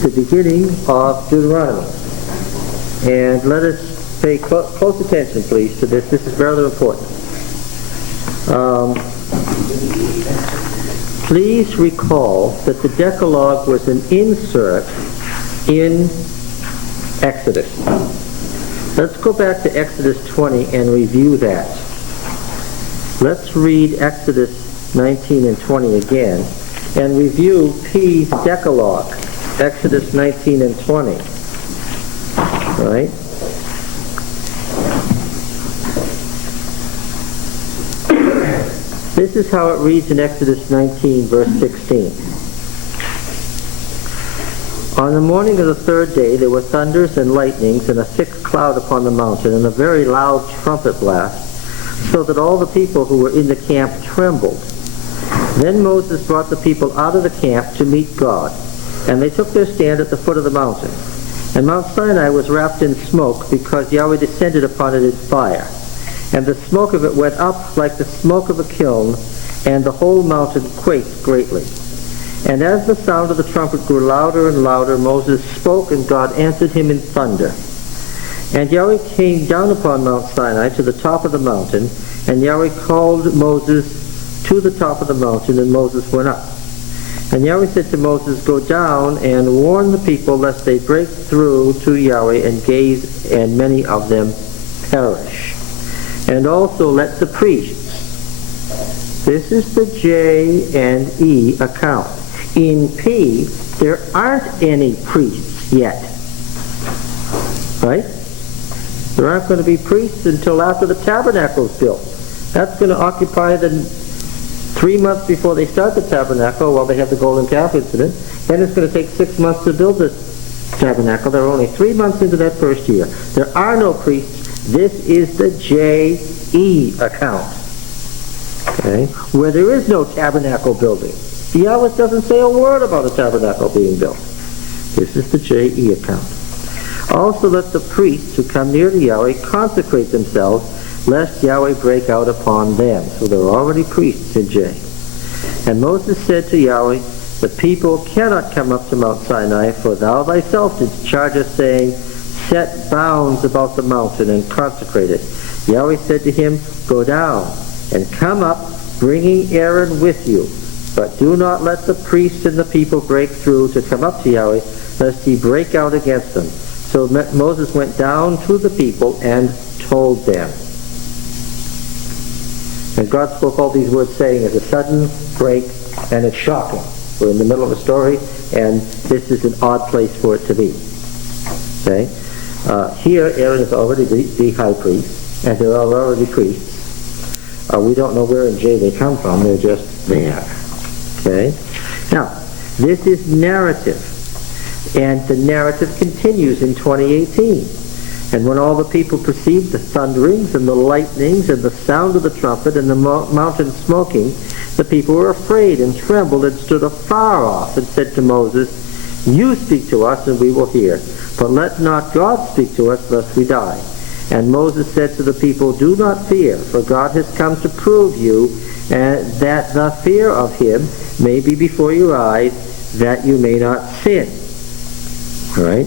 the beginning of Deuteronomy. And let us pay close attention, please, to this. This is rather important. Please recall that the Decalogue was an insert in Exodus. Let's go back to Exodus 20 and review that. Let's read Exodus 19 and 20 again and review P's Decalogue, Exodus 19 and 20. All right? This is how it reads in Exodus 19, verse 16. On the morning of the third day there were thunders and lightnings and a thick cloud upon the mountain and a very loud trumpet blast, so that all the people who were in the camp trembled. Then Moses brought the people out of the camp to meet God, and they took their stand at the foot of the mountain. And Mount Sinai was wrapped in smoke, because Yahweh descended upon it in fire. And the smoke of it went up like the smoke of a kiln, and the whole mountain quaked greatly. And as the sound of the trumpet grew louder and louder, Moses spoke, and God answered him in thunder. And Yahweh came down upon Mount Sinai to the top of the mountain, and Yahweh called Moses to the top of the mountain, and Moses went up. And Yahweh said to Moses, Go down and warn the people, lest they break through to Yahweh and gaze, and many of them perish. And also let the priests, this is the J and E account. In P, there aren't any priests yet. Right? There aren't going to be priests until after the tabernacle is built. That's going to occupy the 3 months before they start the tabernacle while they have the golden calf incident. Then it's going to take 6 months to build the tabernacle. They're only 3 months into that first year. There are no priests. This is the J-E account. Okay? Where there is no tabernacle building. The Yahweh doesn't say a word about a tabernacle being built. This is the J-E account. Also let the priests who come near to Yahweh consecrate themselves, lest Yahweh break out upon them. So there are already priests in J. And Moses said to Yahweh, The people cannot come up to Mount Sinai, for thou thyself didst charge us, saying, Set bounds about the mountain and consecrate it. Yahweh said to him, Go down and come up, bringing Aaron with you. But do not let the priests and the people break through to come up to Yahweh, lest he break out against them. So Moses went down to the people and told them. And God spoke all these words, saying, It's a sudden break, and it's shocking. We're in the middle of a story, and this is an odd place for it to be. Okay? Here, Aaron is already the high priest, and there are already priests. We don't know where in J they come from. They're just there. Okay? Now, this is narrative. And the narrative continues in 2018. And when all the people perceived the thunderings and the lightnings and the sound of the trumpet and the mountain smoking, the people were afraid and trembled and stood afar off and said to Moses, You speak to us and we will hear, but let not God speak to us lest we die. And Moses said to the people, Do not fear, for God has come to prove you, that the fear of him may be before your eyes, that you may not sin. All right?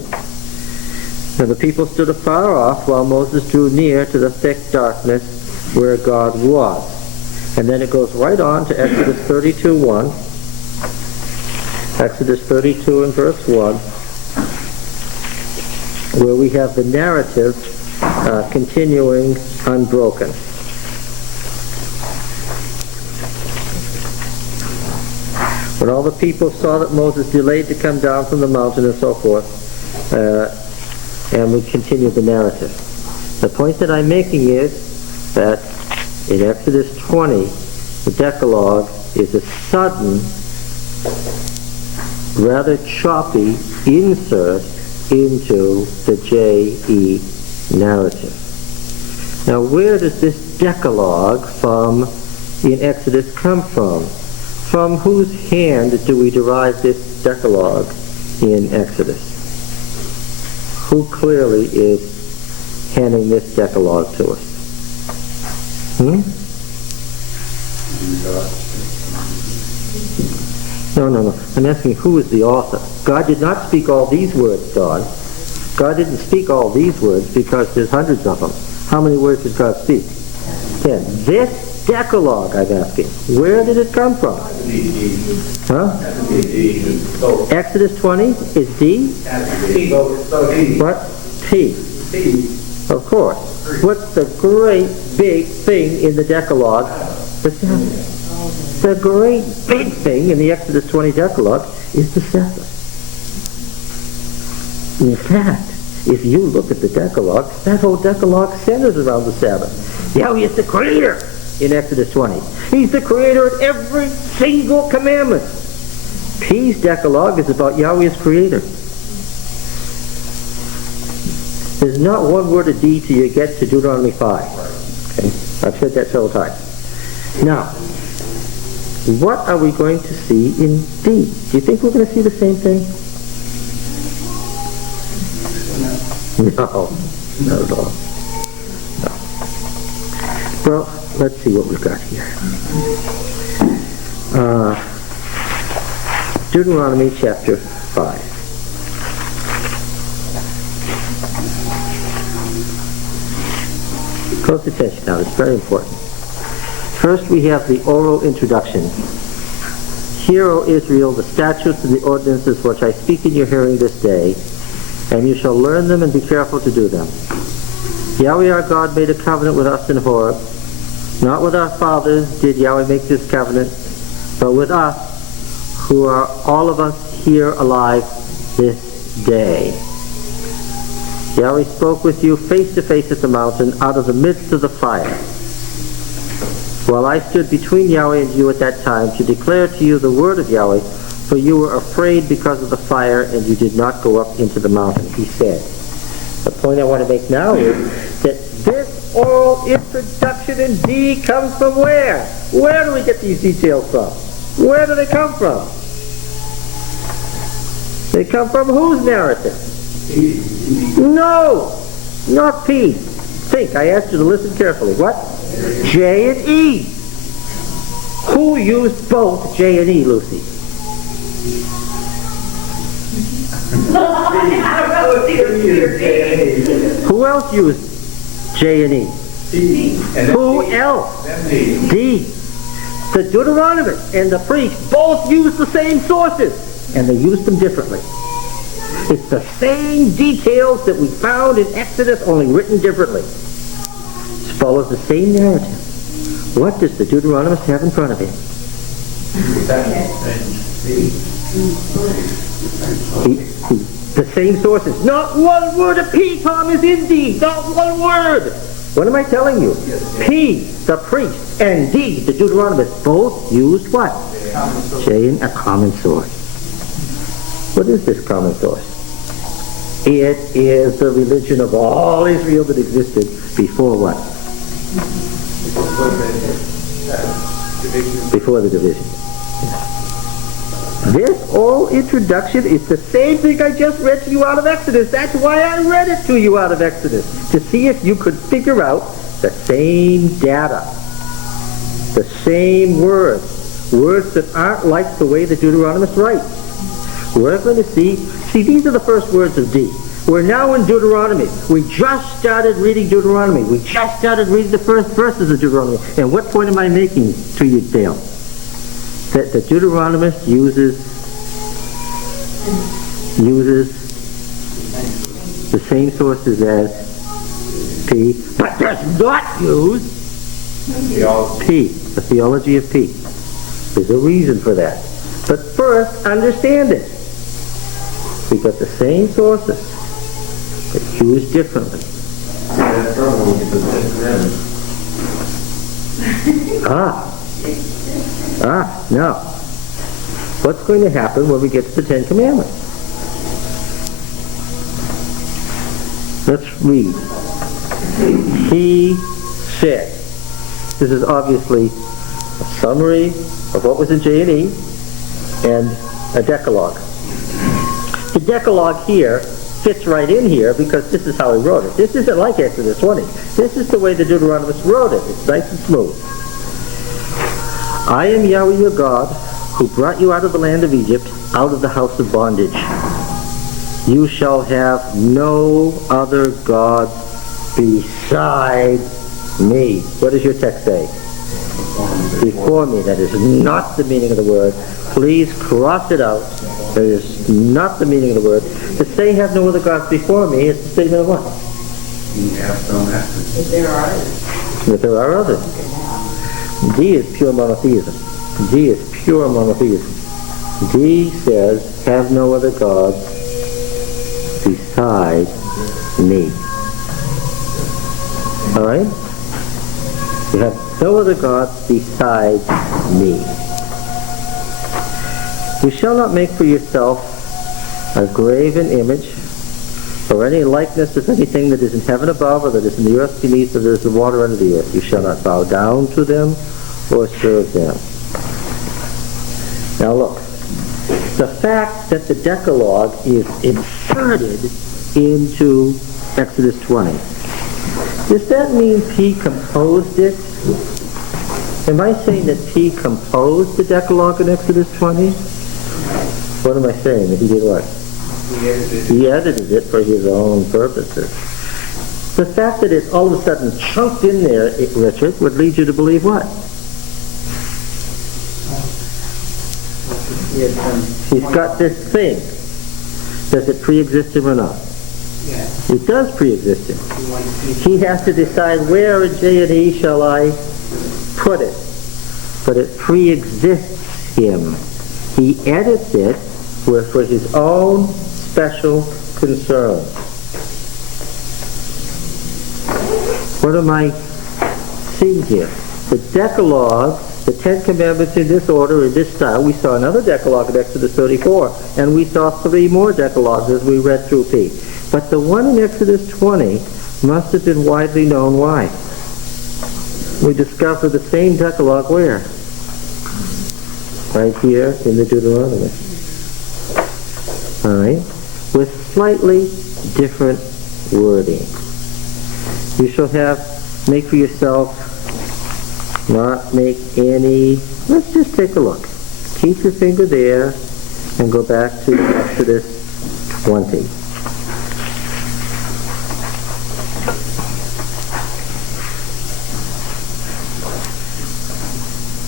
So the people stood afar off while Moses drew near to the thick darkness where God was. And then it goes right on to Exodus 32:1. Exodus 32 and verse 1, where we have the narrative continuing unbroken. When all the people saw that Moses delayed to come down from the mountain and so forth, and we continue the narrative. The point that I'm making is that in Exodus 20, the Decalogue is a sudden, rather choppy insert into the J-E narrative. Now, where does this Decalogue in Exodus come from? From whose hand do we derive this Decalogue in Exodus? Who clearly is handing this Decalogue to us? No. I'm asking who is the author. God did not speak all these words, Don. God didn't speak all these words because there's hundreds of them. How many words did God speak? 10. This Decalogue, I'm asking, where did it come from? Huh? Exodus 20 is D? What? P. Of course. What's the great big thing in the Decalogue? The Sabbath. The great big thing in the Exodus 20 Decalogue is the Sabbath. In fact, if you look at the Decalogue, that whole Decalogue centers around the Sabbath. Yahweh is the creator in Exodus 20. He's the creator of every single commandment. P's Decalogue is about Yahweh as creator. There's not one word of D till you get to Deuteronomy 5. Okay? I've said that several times. Now, what are we going to see in D? Do you think we're going to see the same thing? No, not at all. No. Well, let's see what we've got here. Deuteronomy chapter 5. Close attention now, it's very important. First we have the oral introduction. Hear, O Israel, the statutes and the ordinances which I speak in your hearing this day, and you shall learn them and be careful to do them. Yahweh our God made a covenant with us in Horeb. Not with our fathers did Yahweh make this covenant, but with us, who are all of us here alive this day. Yahweh spoke with you face to face at the mountain, out of the midst of the fire. While I stood between Yahweh and you at that time to declare to you the word of Yahweh, for you were afraid because of the fire, and you did not go up into the mountain, he said. The point I want to make now is that this oral introduction in D comes from where? Where do we get these details from? Where do they come from? They come from whose narrative? No! Not P. Think, I asked you to listen carefully. What? J and E. Who used both J and E, Lucy? Who else used J and E? Who else? D. The Deuteronomists and the priests both used the same sources, and they used them differently. It's the same details that we found in Exodus, only written differently. It follows the same narrative. What does the Deuteronomist have in front of him? The same sources. Not one word of P, Tom, is in D. Not one word. What am I telling you? P, the priest, and D, the Deuteronomist, both used what? J and a common source. What is this common source? It is the religion of all Israel that existed before what? Before the division. This oral introduction is the same thing I just read to you out of Exodus. That's why I read it to you out of Exodus. To see if you could figure out the same data. The same words. Words that aren't like the way the Deuteronomist writes. We're going to see, these are the first words of D. We're now in Deuteronomy. We just started reading Deuteronomy. We just started reading the first verses of Deuteronomy. And what point am I making to you, Dale? That the Deuteronomist uses the same sources as P, but does not use P, the theology of P. There's a reason for that. But first, understand it. We've got the same sources, but used differently. Now, what's going to happen when we get to the Ten Commandments? Let's read. He said. This is obviously a summary of what was in J&E and a Decalogue. The Decalogue here fits right in here because this is how he wrote it. This isn't like Exodus 20. This is the way the Deuteronomist wrote it. It's nice and smooth. I am Yahweh your God, who brought you out of the land of Egypt, out of the house of bondage. You shall have no other gods beside me. What does your text say? Before me. That is not the meaning of the word. Please cross it out. That is not the meaning of the word. To say have no other gods before me is a statement of what? You have some after. If there are others. If there are others. D is pure monotheism. D is pure monotheism. D says, have no other gods beside me. Alright? You have no other gods beside me. You shall not make for yourself a graven image or any likeness of anything that is in heaven above, or that is in the earth beneath, or that is in the water under the earth. You shall not bow down to them or serve them. Now look, the fact that the Decalogue is inserted into Exodus 20, does that mean P composed it? Am I saying that P composed the Decalogue in Exodus 20? What am I saying? That he did what? He edited it for his own purposes. The fact that it's all of a sudden chunked in there, Richard, would lead you to believe what? He's got this thing. Does it pre-exist him or not? Yes. It does pre-exist him. He has to decide where in J and E shall I put it. But it pre-exists him. He edits it for his own special concern. What am I seeing here? The Decalogue, the Ten Commandments in this order, in this style. We saw another Decalogue in Exodus 34, and we saw 3 more Decalogues as we read through P. But the one in Exodus 20 must have been widely known. Why? We discover the same Decalogue where? Right here in the Deuteronomy. Alright? With slightly different wording. You shall make for yourself, not make any, let's just take a look. Keep your finger there and go back to Exodus 20.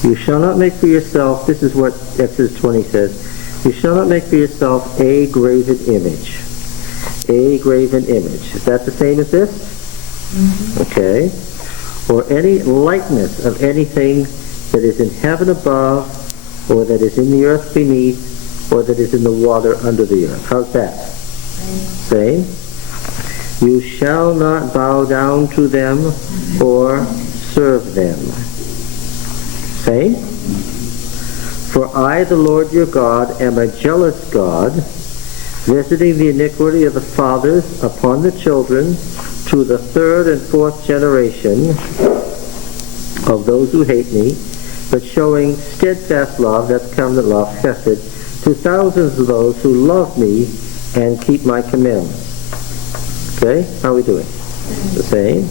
You shall not make for yourself, this is what Exodus 20 says, you shall not make for yourself a graven image. A graven image. Is that the same as this? Mm-hmm. Okay. Or any likeness of anything that is in heaven above, or that is in the earth beneath, or that is in the water under the earth. How's that? Same. You shall not bow down to them or serve them. Same. For I, the Lord your God, am a jealous God, visiting the iniquity of the fathers upon the children to the 3rd and 4th generation of those who hate me, but showing steadfast love, that's covenant love, chesed, to thousands of those who love me and keep my commandments. Okay? How are we doing? The same.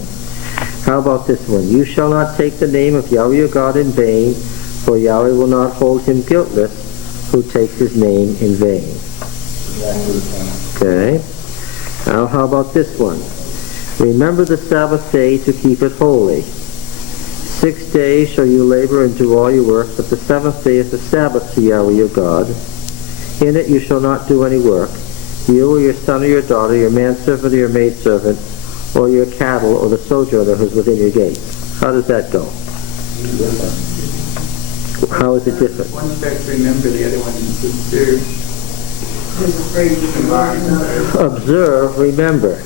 How about this one? You shall not take the name of Yahweh your God in vain, for Yahweh will not hold him guiltless who takes his name in vain. Okay. Now how about this one? Remember the Sabbath day to keep it holy. 6 days shall you labor and do all your work, but the 7th day is the Sabbath to Yahweh your God. In it you shall not do any work, you or your son or your daughter, your manservant or your maidservant, or your cattle, or the sojourner who's within your gates. How does that go? How is it different? One says remember, the other one is observe. Observe, remember.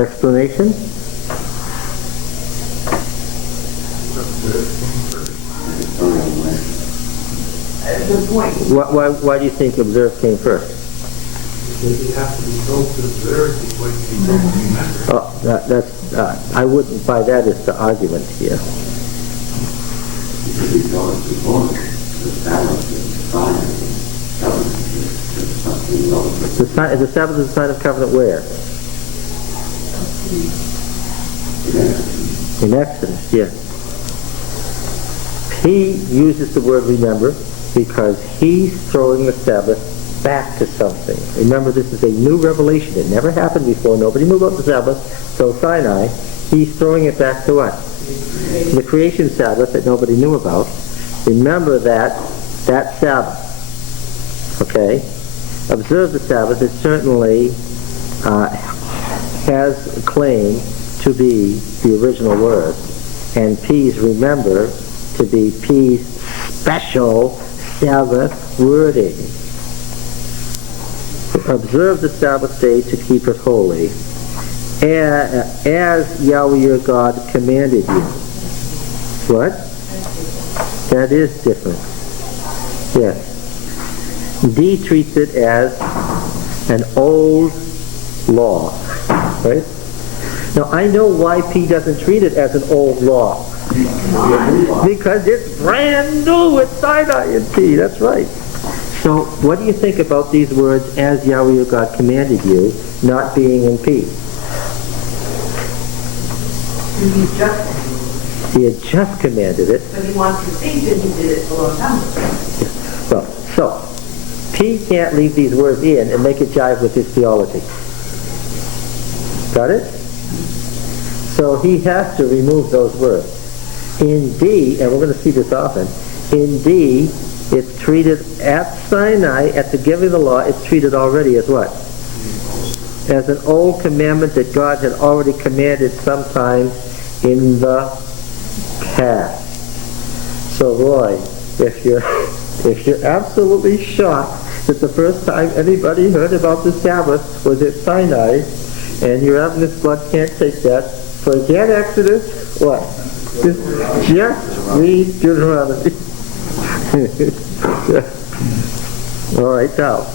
Explanation? Good point. Why do you think observe came first? Because you have to be told to observe before you can be told to remember. Oh, that's I wouldn't buy that as the argument here. Because he told us before, the Sabbath is a sign of covenant. It's something relevant. The Sabbath is a sign of covenant where? In Exodus, yes. He uses the word remember because he's throwing the Sabbath back to something. Remember, this is a new revelation. It never happened before. Nobody knew about the Sabbath till Sinai. He's throwing it back to what? The creation Sabbath that nobody knew about. Remember that Sabbath. Okay? Observe the Sabbath. It certainly has a claim to be the original word. And P's remember to be P's special Sabbath wording. Observe the Sabbath day to keep it holy, as Yahweh your God commanded you. What? That is different. Yes. D treats it as an old law. Right? Now I know why P doesn't treat it as an old law. Because it's brand new with Sinai in P. That's right. So what do you think about these words, as Yahweh your God commanded you, not being in P? He had just commanded it. But he wants to think that he did it a long time ago. Well, so P can't leave these words in and make it jive with his theology. Got it? So he has to remove those words. In D, and we're going to see this often, in D, it's treated at Sinai, at the giving of the law, it's treated already as what? As an old commandment that God had already commanded sometime in the past. So Roy, if you're absolutely shocked that the first time anybody heard about the Sabbath was at Sinai, and your Adventist blood can't take that, forget Exodus, what? Just read Deuteronomy. All right, now,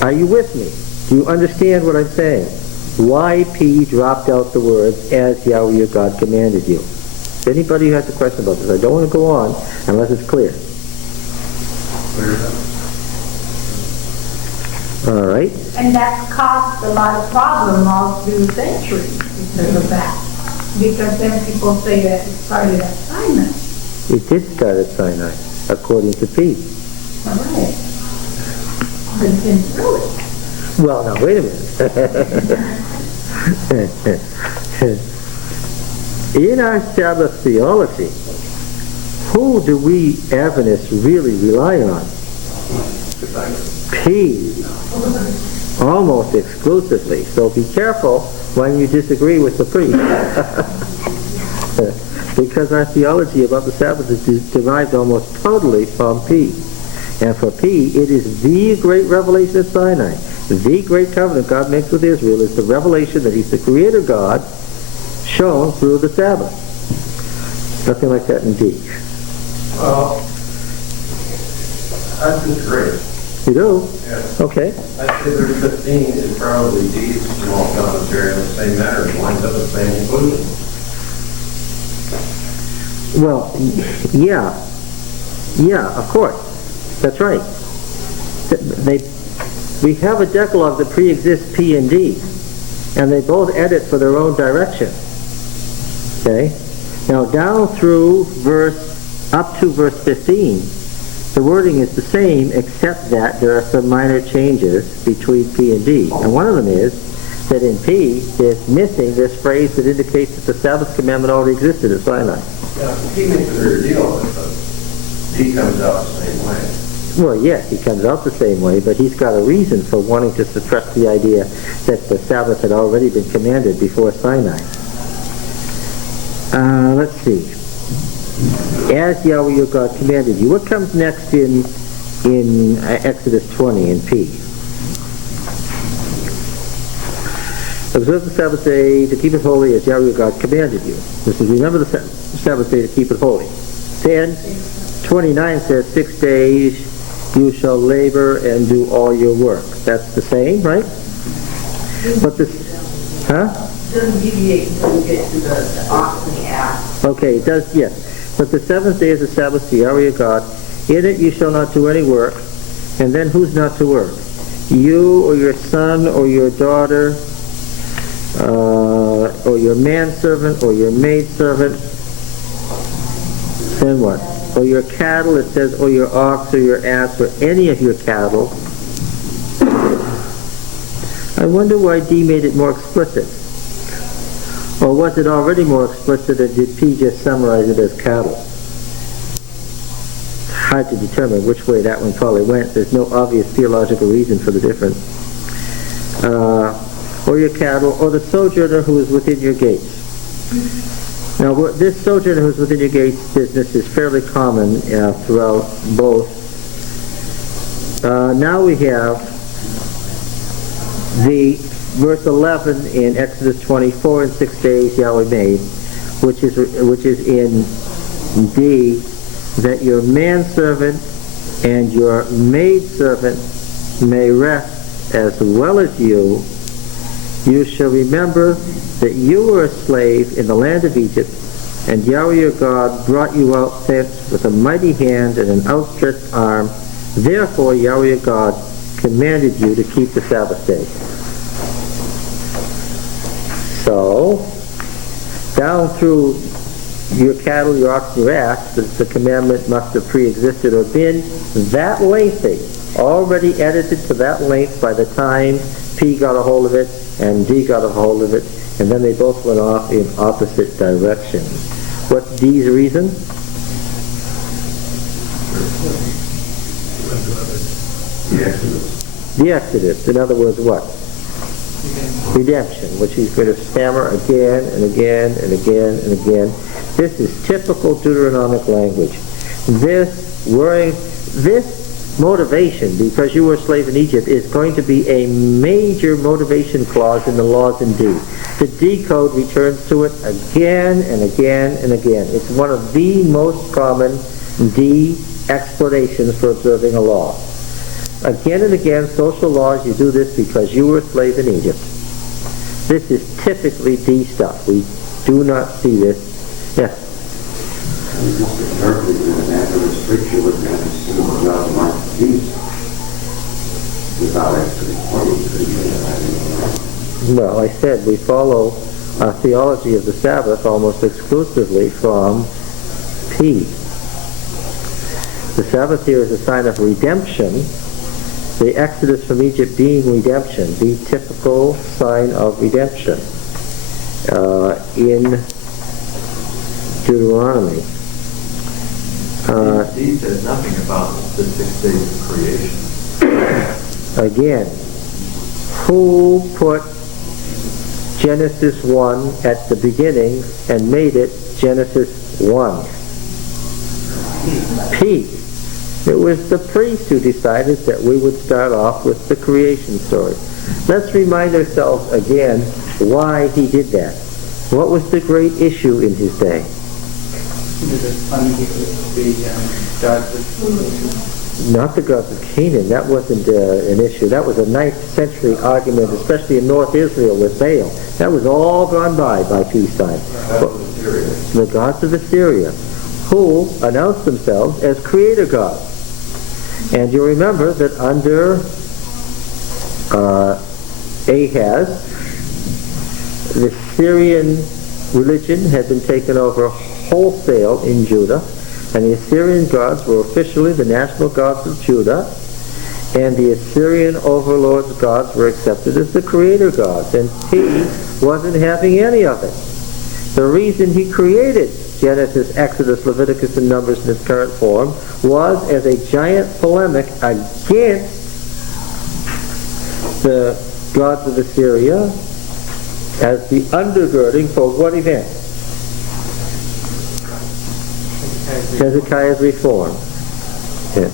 are you with me? Do you understand what I'm saying? Why P dropped out the words, as Yahweh your God commanded you? Anybody who has a question about this? I don't want to go on unless it's clear. All right. And that's caused a lot of problem all through the centuries because of that. Because then people say that it started at Sinai. It did start at Sinai, according to P. All right. But it didn't really. Well, now, wait a minute. In our Sabbath theology, who do we Adventists really rely on? P. Almost exclusively. So be careful when you disagree with the priest. Because our theology about the Sabbath is derived almost totally from P. And for P, it is the great revelation at Sinai. The great covenant God makes with Israel is the revelation that He's the Creator God shown through the Sabbath. Nothing like that in D. Well, I disagree. You do? Yes. Okay. I'd say verse 15 is probably D's small commentary on the same matter. It winds up at the same conclusion. Well, yeah. Yeah, of course. That's right. We have a Decalogue that pre-exists P and D, and they both edit for their own direction. Okay? Now down through up to verse 15, the wording is the same except that there are some minor changes between P and D. And one of them is that in P, there's missing this phrase that indicates that the Sabbath commandment already existed at Sinai. Yeah, he makes a bigger deal of it, but D comes out the same way. Well, yes, he comes out the same way, but he's got a reason for wanting to suppress the idea that the Sabbath had already been commanded before Sinai. Let's see. As Yahweh your God commanded you. What comes next in Exodus 20 in P? Observe the Sabbath day to keep it holy as Yahweh your God commanded you. This is remember the Sabbath day to keep it holy. Then 29 says 6 days you shall labor and do all your work. That's the same, right? But this, huh? It doesn't deviate until you get to the ox and the ass. Okay, it does, yes. But the 7th day is the Sabbath to Yahweh your God. In it you shall not do any work. And then who's not to work? You or your son or your daughter or your manservant or your maidservant. Then what? or your cattle, it says, or your ox or your ass or any of your cattle. I wonder why D made it more explicit. Or was it already more explicit, and did P just summarize it as cattle? Hard to determine which way that one probably went. There's no obvious theological reason for the difference. Or your cattle, or the sojourner who is within your gates. Now, this sojourner who is within your gates business is fairly common throughout both. Now we have the verse 11 in Exodus 24, in 6 days Yahweh made, which is in D, that your manservant and your maidservant may rest as well as you. You shall remember that you were a slave in the land of Egypt, and Yahweh your God brought you out thence with a mighty hand and an outstretched arm. Therefore Yahweh your God commanded you to keep the Sabbath day. So, down through your cattle, your ox, your ass, the commandment must have pre-existed or been that lengthy, already edited to that length by the time P got a hold of it and D got a hold of it, and then they both went off in opposite directions. What's D's reason? The Exodus. In other words, what? Redemption, which he's going to stammer again and again and again and again. This is typical Deuteronomic language. This motivation, because you were a slave in Egypt, is going to be a major motivation clause in the laws in D. The D code returns to it again and again and again. It's one of the most common D explanations for observing a law. Again and again, social laws, you do this because you were a slave in Egypt. This is typically D stuff. We do not see this. Yes? Mr. Turkey, after the scripture was going to assume about the mark of peace without actually pointing to it. Well, I said we follow a theology of the Sabbath almost exclusively from P. The Sabbath here is a sign of redemption. The Exodus from Egypt being redemption, the typical sign of redemption in Deuteronomy. He says nothing about the 6 days of creation. Again, who put Genesis 1 at the beginning and made it Genesis 1? P. It was the priest who decided that we would start off with the creation story. Let's remind ourselves again why he did that. What was the great issue in his day? Not the gods of Canaan. That wasn't an issue. That was a 9th century argument, especially in North Israel with Baal. That was all gone by peacetime. The gods of Assyria, who announced themselves as creator gods. And you remember that under Ahaz, the Syrian religion had been taken over wholesale in Judah, and the Assyrian gods were officially the national gods of Judah, and the Assyrian overlords' gods were accepted as the creator gods, and he wasn't having any of it. The reason he created Genesis, Exodus, Leviticus, and Numbers in its current form was as a giant polemic against the gods of Assyria as the undergirding for what event? Hezekiah's reform. Yeah.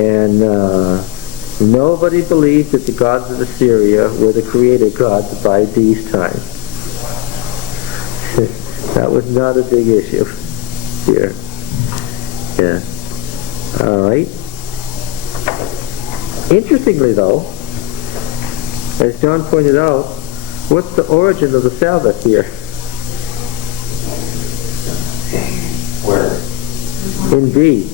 And nobody believed that the gods of Assyria were the creator gods by these times. That was not a big issue here. Yeah. All right. Interestingly, though, as John pointed out, what's the origin of the Sabbath here? Where? Indeed.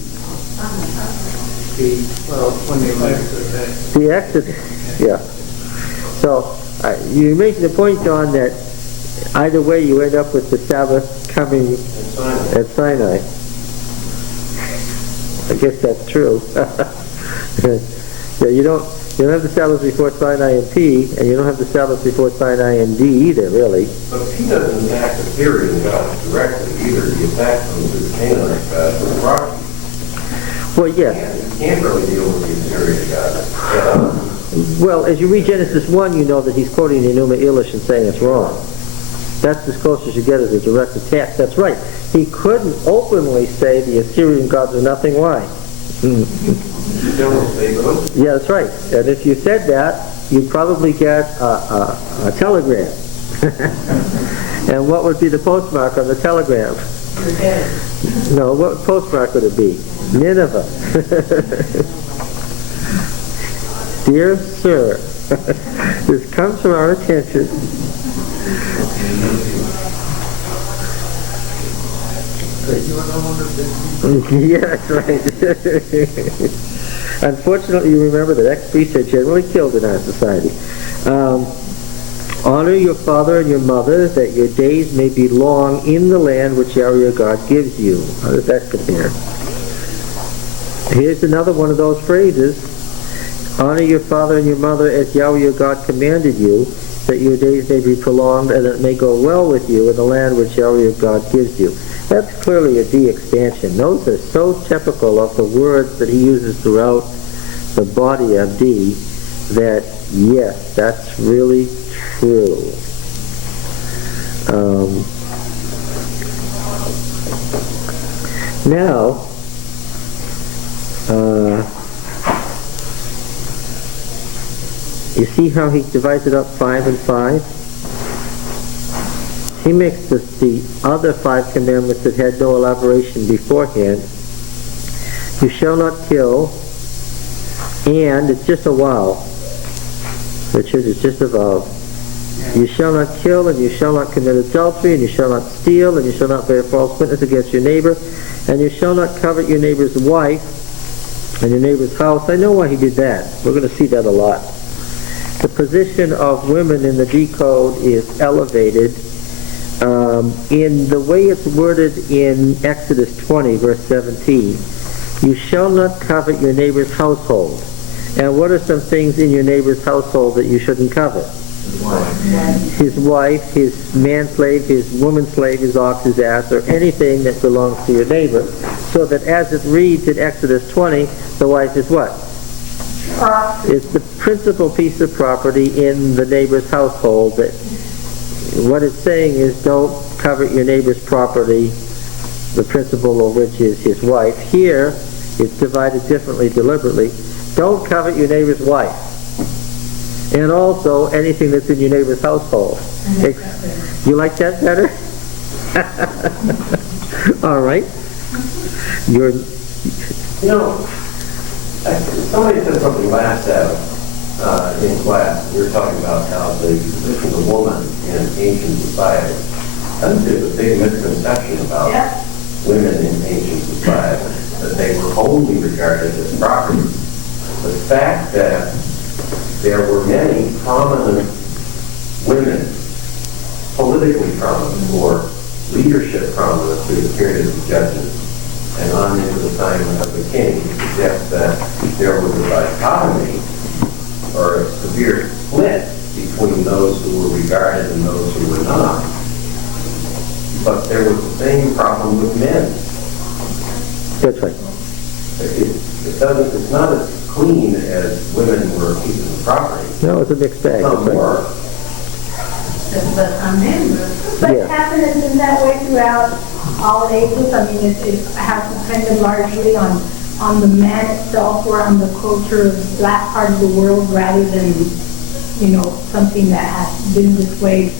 The Exodus. Yeah. So, you make the point, John, that either way you end up with the Sabbath coming at Sinai. guess that's true. Yeah, you don't have the Sabbath before Sinai and P, and you don't have the Sabbath before Sinai and D either, really. But he doesn't attack the Syrian gods directly either. He attacks them through the Canaanite gods with proxy. Well, yes. You can't really deal with the Assyrian gods. Well, as you read Genesis 1, you know that he's quoting the Enuma Elish and saying it's wrong. That's as close as you get as a direct attack. That's right. He couldn't openly say the Assyrian gods are nothing. Why? Yeah, that's right. And if you said that, you'd probably get a telegram. And what would be the postmark on the telegram? No, what postmark would it be? Nineveh. Dear sir, this comes from our attention. Yeah, that's right. Unfortunately, you remember that ex-priests are generally killed in our society. Honor your father and your mother, that your days may be long in the land which Yahweh your God gives you. How does that compare? Here's another one of those phrases. Honor your father and your mother as Yahweh your God commanded you, that your days may be prolonged and that it may go well with you in the land which Yahweh your God gives you. That's clearly a D expansion. Those are so typical of the words that he uses throughout the body of D that, yes, that's really true. Now, you see how he divides it up 5 and 5? He makes the other 5 commandments that had no elaboration beforehand. You shall not kill, and it's just a vowel. Richard, it's just a vowel. You shall not kill, and you shall not commit adultery, and you shall not steal, and you shall not bear false witness against your neighbor, and you shall not covet your neighbor's wife and your neighbor's house. I know why he did that. We're going to see that a lot. The position of women in the D code is elevated. In the way it's worded in Exodus 20, verse 17, you shall not covet your neighbor's household. And what are some things in your neighbor's household that you shouldn't covet? His wife, his man-slave, his woman-slave, his ox, his ass, or anything that belongs to your neighbor. So that as it reads in Exodus 20, the wife is what? It's the principal piece of property in the neighbor's household. That what it's saying is don't covet your neighbor's property, the principal of which is his wife. Here, it's divided differently deliberately. Don't covet your neighbor's wife. And also anything that's in your neighbor's household. You like that better? All right. Somebody said something last Sabbath in class. We were talking about how the position of the woman in ancient society. I think there's a big misconception about women in ancient society, that they were only regarded as property. The fact that there were many prominent women, politically prominent or leadership prominent through the period of the judges and on into the time of the king, suggests that there was a dichotomy or a severe split between those who were regarded and those who were not. But there was the same problem with men. That's right. It's not as clean as women were keeping the property. No, it's a mixed bag. Some were. But hasn't it been that way throughout all ages? I mean, it has depended largely on the man itself or on the culture of that part of the world rather than, something that has been this way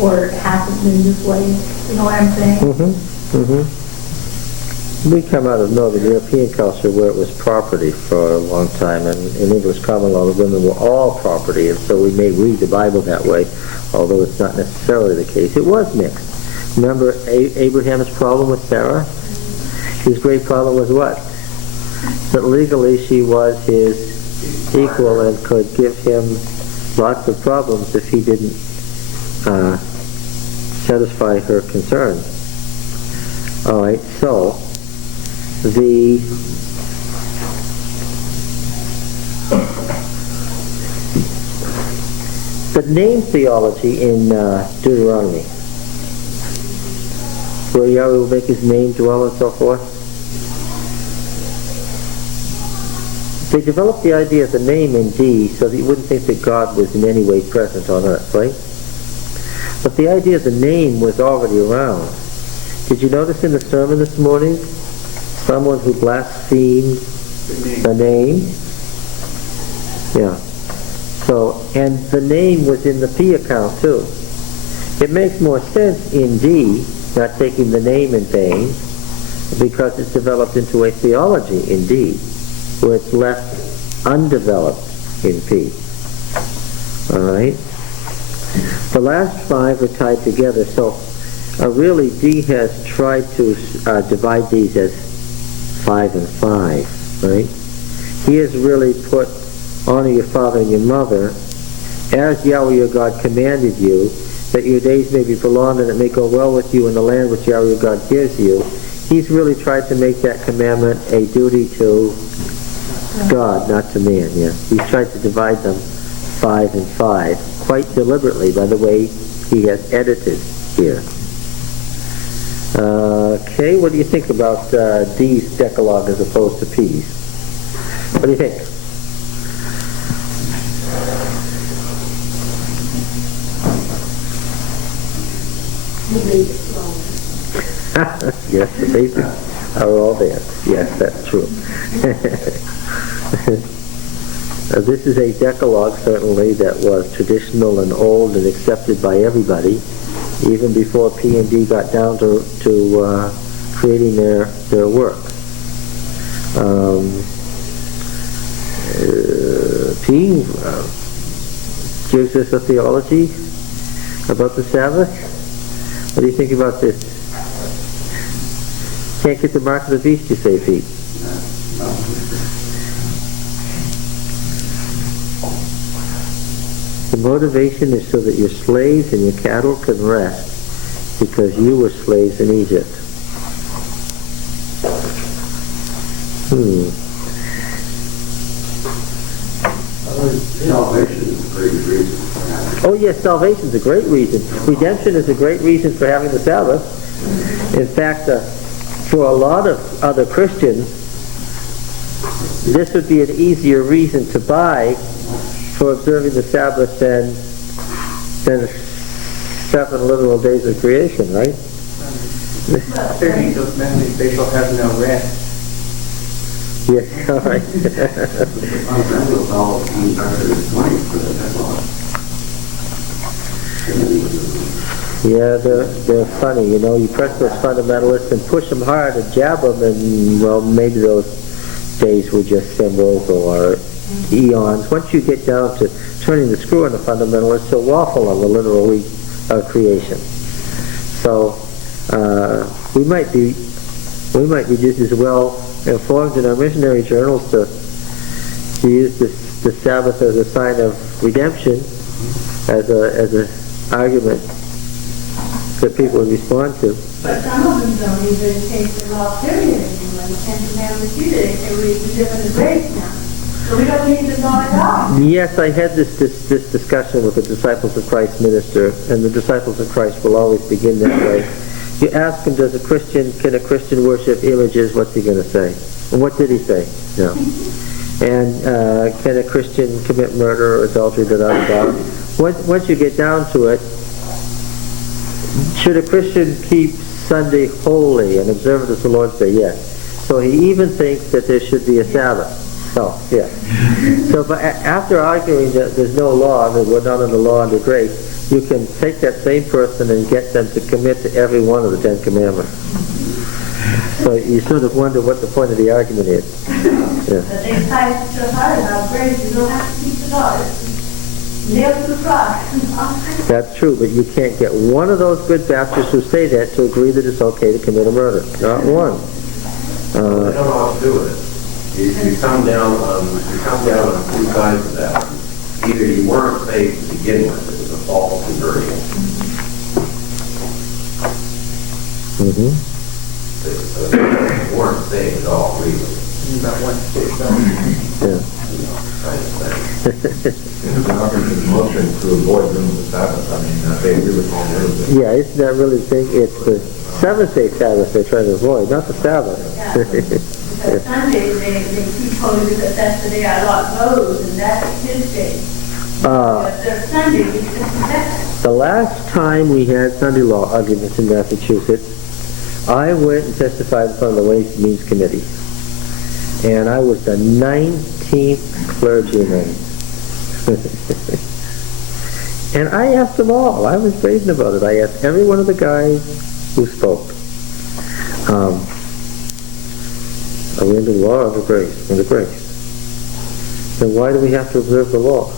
or hasn't been this way. You know what I'm saying? Mm-hmm. Mm-hmm. We come out of Northern European culture where it was property for a long time, and in English common law, the women were all property, and so we may read the Bible that way, although it's not necessarily the case. It was mixed. Remember Abraham's problem with Sarah? His great problem was what? That legally she was his equal and could give him lots of problems if he didn't satisfy her concerns. All right, so the the name theology in Deuteronomy, where Yahweh will make his name dwell and so forth. They developed the idea of the name in D so that you wouldn't think that God was in any way present on earth, right? But the idea of the name was already around. Did you notice in the sermon this morning, someone who blasphemed the name? Yeah. So, and the name was in the P account too. It makes more sense in D, not taking the name in vain, because it's developed into a theology in D, where it's left undeveloped in P. Alright? The last five are tied together, so really D has tried to divide these as 5 and 5, right? He has really put honor your father and your mother, as Yahweh your God commanded you, that your days may be prolonged and it may go well with you in the land which Yahweh your God gives you. He's really tried to make that commandment a duty to God, not to man. Yeah, he's tried to divide them 5 and 5, quite deliberately, by the way he has edited here. Okay, what do you think about D's Decalogue as opposed to P's? What do you think? Yes, the basics are all there. Yes, that's true. This is a Decalogue, certainly, that was traditional and old and accepted by everybody, even before P and D got down to creating their work. P gives us a theology about the Sabbath. What do you think about this? Can't get the mark of the beast, you say, Pete? The motivation is so that your slaves and your cattle can rest, because you were slaves in Egypt. Salvation is a great reason for having it. Oh yes, salvation is a great reason. Redemption is a great reason for having the Sabbath. In fact, for a lot of other Christians, this would be an easier reason to buy for observing the Sabbath than 7 literal days of creation, right? 30 those men, they shall have no rest. Yes, all right. Fundamentals all comes out of this point for the Decalogue. Yeah, they're funny, you know. You press those fundamentalists and push them hard and jab them, and, well, maybe those days were just symbols or eons. Once you get down to turning the screw on the fundamentalists, they'll waffle on the literal week of creation. So we might be just as well informed in our missionary journals to use the Sabbath as a sign of redemption, as a argument that people would respond to. But some of them don't even take the law period anymore. The Ten Commandments either. They say we live in the grace now. So we don't need the law at all. Yes, I had this discussion with the Disciples of Christ minister, and the Disciples of Christ will always begin that way. You ask him, can a Christian worship images? What's he going to say? And what did he say? No. And can a Christian commit murder or adultery? Once you get down to it, should a Christian keep Sunday holy and observe it as the Lord's Day? Yes. So he even thinks that there should be a Sabbath. Oh, yeah. So, but after arguing that there's no law, that we're not under law, under grace, you can take that same person and get them to commit to every one of the 10 Commandments. So you sort of wonder what the point of the argument is. Yeah. But they fight so hard about grace, you don't have to keep the law. Nailed to the cross. That's true, but you can't get one of those good Baptists who say that to agree that it's okay to commit a murder. Not one. I don't know how to do with it. You come down on two sides of that. Either you weren't saved to begin with, it was a false conversion. Mm-hmm. So you weren't saved at all, really. About one state. Yeah. kind of thing. And the Robert's motion to avoid doing the Sabbath, I mean, they agree with all of it. Yeah, isn't that really the thing? It's the seventh-day Sabbath they're trying to avoid, not the Sabbath. Because Sunday, they keep holy because that's the day our Lord rose, and that's his day. But the Sunday, we just that. The last time we had Sunday law arguments in Massachusetts, I went and testified in front of the Ways and Means Committee. And I was the 19th clergyman. And I asked them all. I was brazen about it. I asked every one of the guys who spoke. Are we under the law or under grace? Under grace. Then why do we have to observe the law?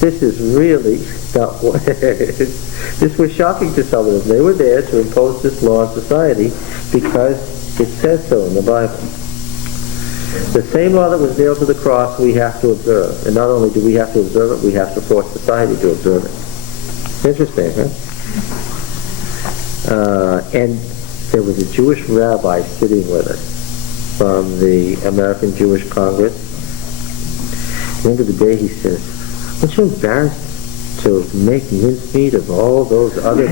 This is really not what... This was shocking to some of them. They were there to impose this law on society because it says so in the Bible. The same law that was nailed to the cross we have to observe. And not only do we have to observe it, we have to force society to observe it. Interesting, huh? And there was a Jewish rabbi sitting with us from the American Jewish Congress. At the end of the day, he says, "Aren't you embarrassed to make mincemeat of all those other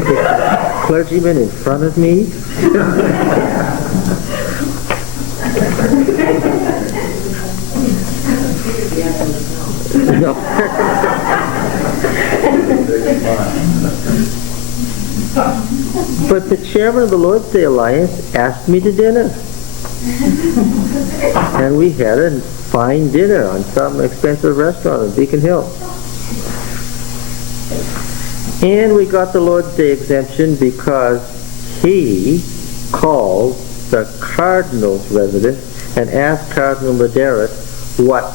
clergymen in front of me?" No. But the chairman of the Lord's Day Alliance asked me to dinner. And we had a fine dinner on some expensive restaurant in Beacon Hill. And we got the Lord's Day exemption because he called the Cardinal's residence and asked Cardinal Medeiros what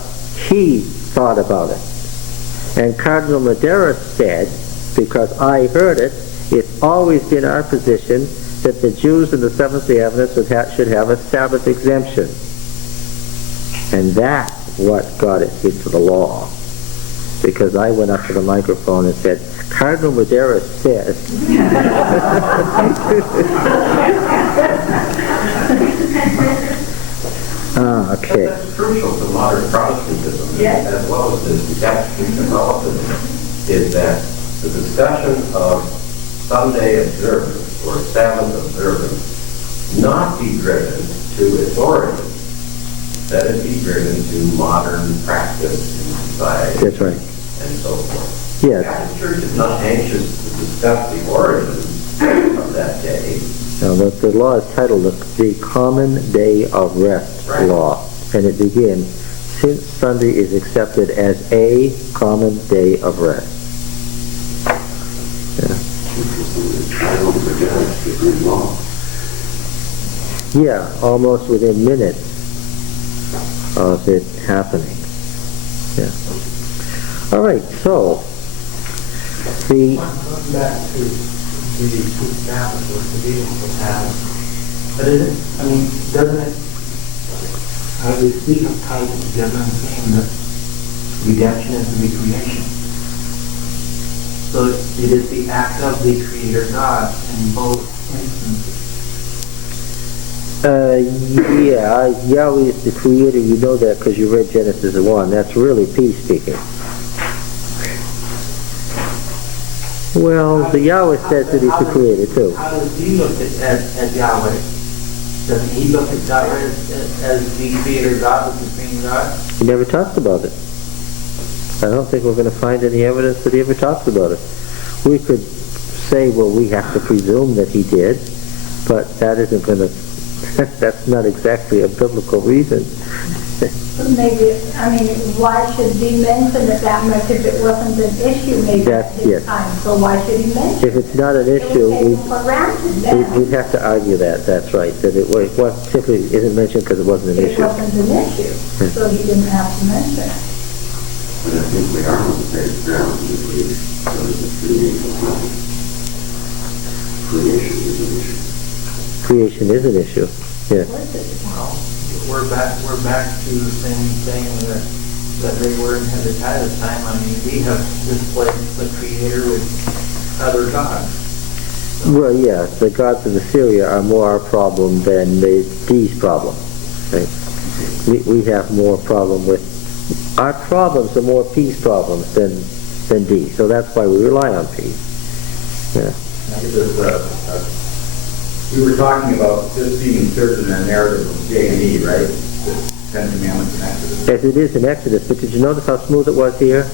he thought about it. And Cardinal Medeiros said, because I heard it, it's always been our position that the Jews and the Seventh-day Adventists should have a Sabbath exemption. And that's what got it into the law. Because I went up to the microphone and said, Cardinal Medeiros says... Okay. That's crucial to modern Protestantism, as well as the Catholic Catholicism, is that the discussion of Sunday observance or Sabbath observance not be driven to its origin, that it be driven to modern practice in society. That's right. And so forth. Yes. The Catholic Church is not anxious to discuss the origins of that day. Now, the law is titled the Common Day of Rest Law, and it begins, since Sunday is accepted as a common day of rest. Yeah, almost within minutes of it happening. Yeah. All right, so Going back to the Sabbath or the vehicle Sabbath, but doesn't it, they speak of ties together and saying that redemption is the recreation. So it is the act of the Creator God in both instances. Yeah, Yahweh is the Creator. You know that because you read Genesis 1. That's really peace speaking. Well, the Yahweh says that He's the Creator too. How does He look at as Yahweh? Doesn't He look at Yahweh as the Creator God, the Supreme God? He never talks about it. I don't think we're going to find any evidence that He ever talks about it. We could say, well, we have to presume that He did, but that isn't going to, that's not exactly a biblical reason. Maybe, why should he mention it that much if it wasn't an issue maybe at his time? So why should he mention it? If it's not an issue, we'd have to argue that. That's right. That it simply isn't mentioned because it wasn't an issue. It wasn't an issue, so he didn't have to mention it. But I think we are on the same ground. Creation is an issue. Yeah. We're back to the same thing that they were in Hezekiah's time. We have displaced the Creator with other gods. Well, yeah, the gods of Assyria are more our problem than these problem. Right? We have more problem with our problems are more P's problems than D, so that's why we rely on P. Yeah. We were talking about this being inserted in a narrative of J and E, right? The Ten Commandments in Exodus. Yes, it is in Exodus, but did you notice how smooth it was here?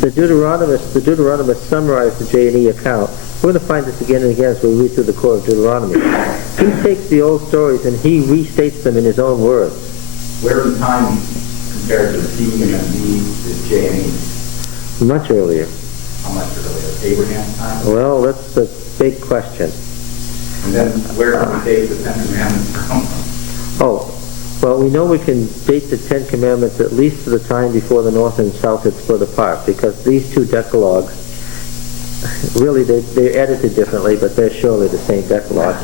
The Deuteronomist summarized the J and E account. We're going to find this again and again as we read through the core of Deuteronomy. He takes the old stories and he restates them in his own words. Where in time compared to P and then D is J and E? Much earlier. How much earlier? Abraham's time? Well, that's a big question. And then where can we date the Ten Commandments from? Oh, well, we know we can date the Ten Commandments at least to the time before the North and South had split apart, because these two decalogues, really, they're edited differently, but they're surely the same decalogue.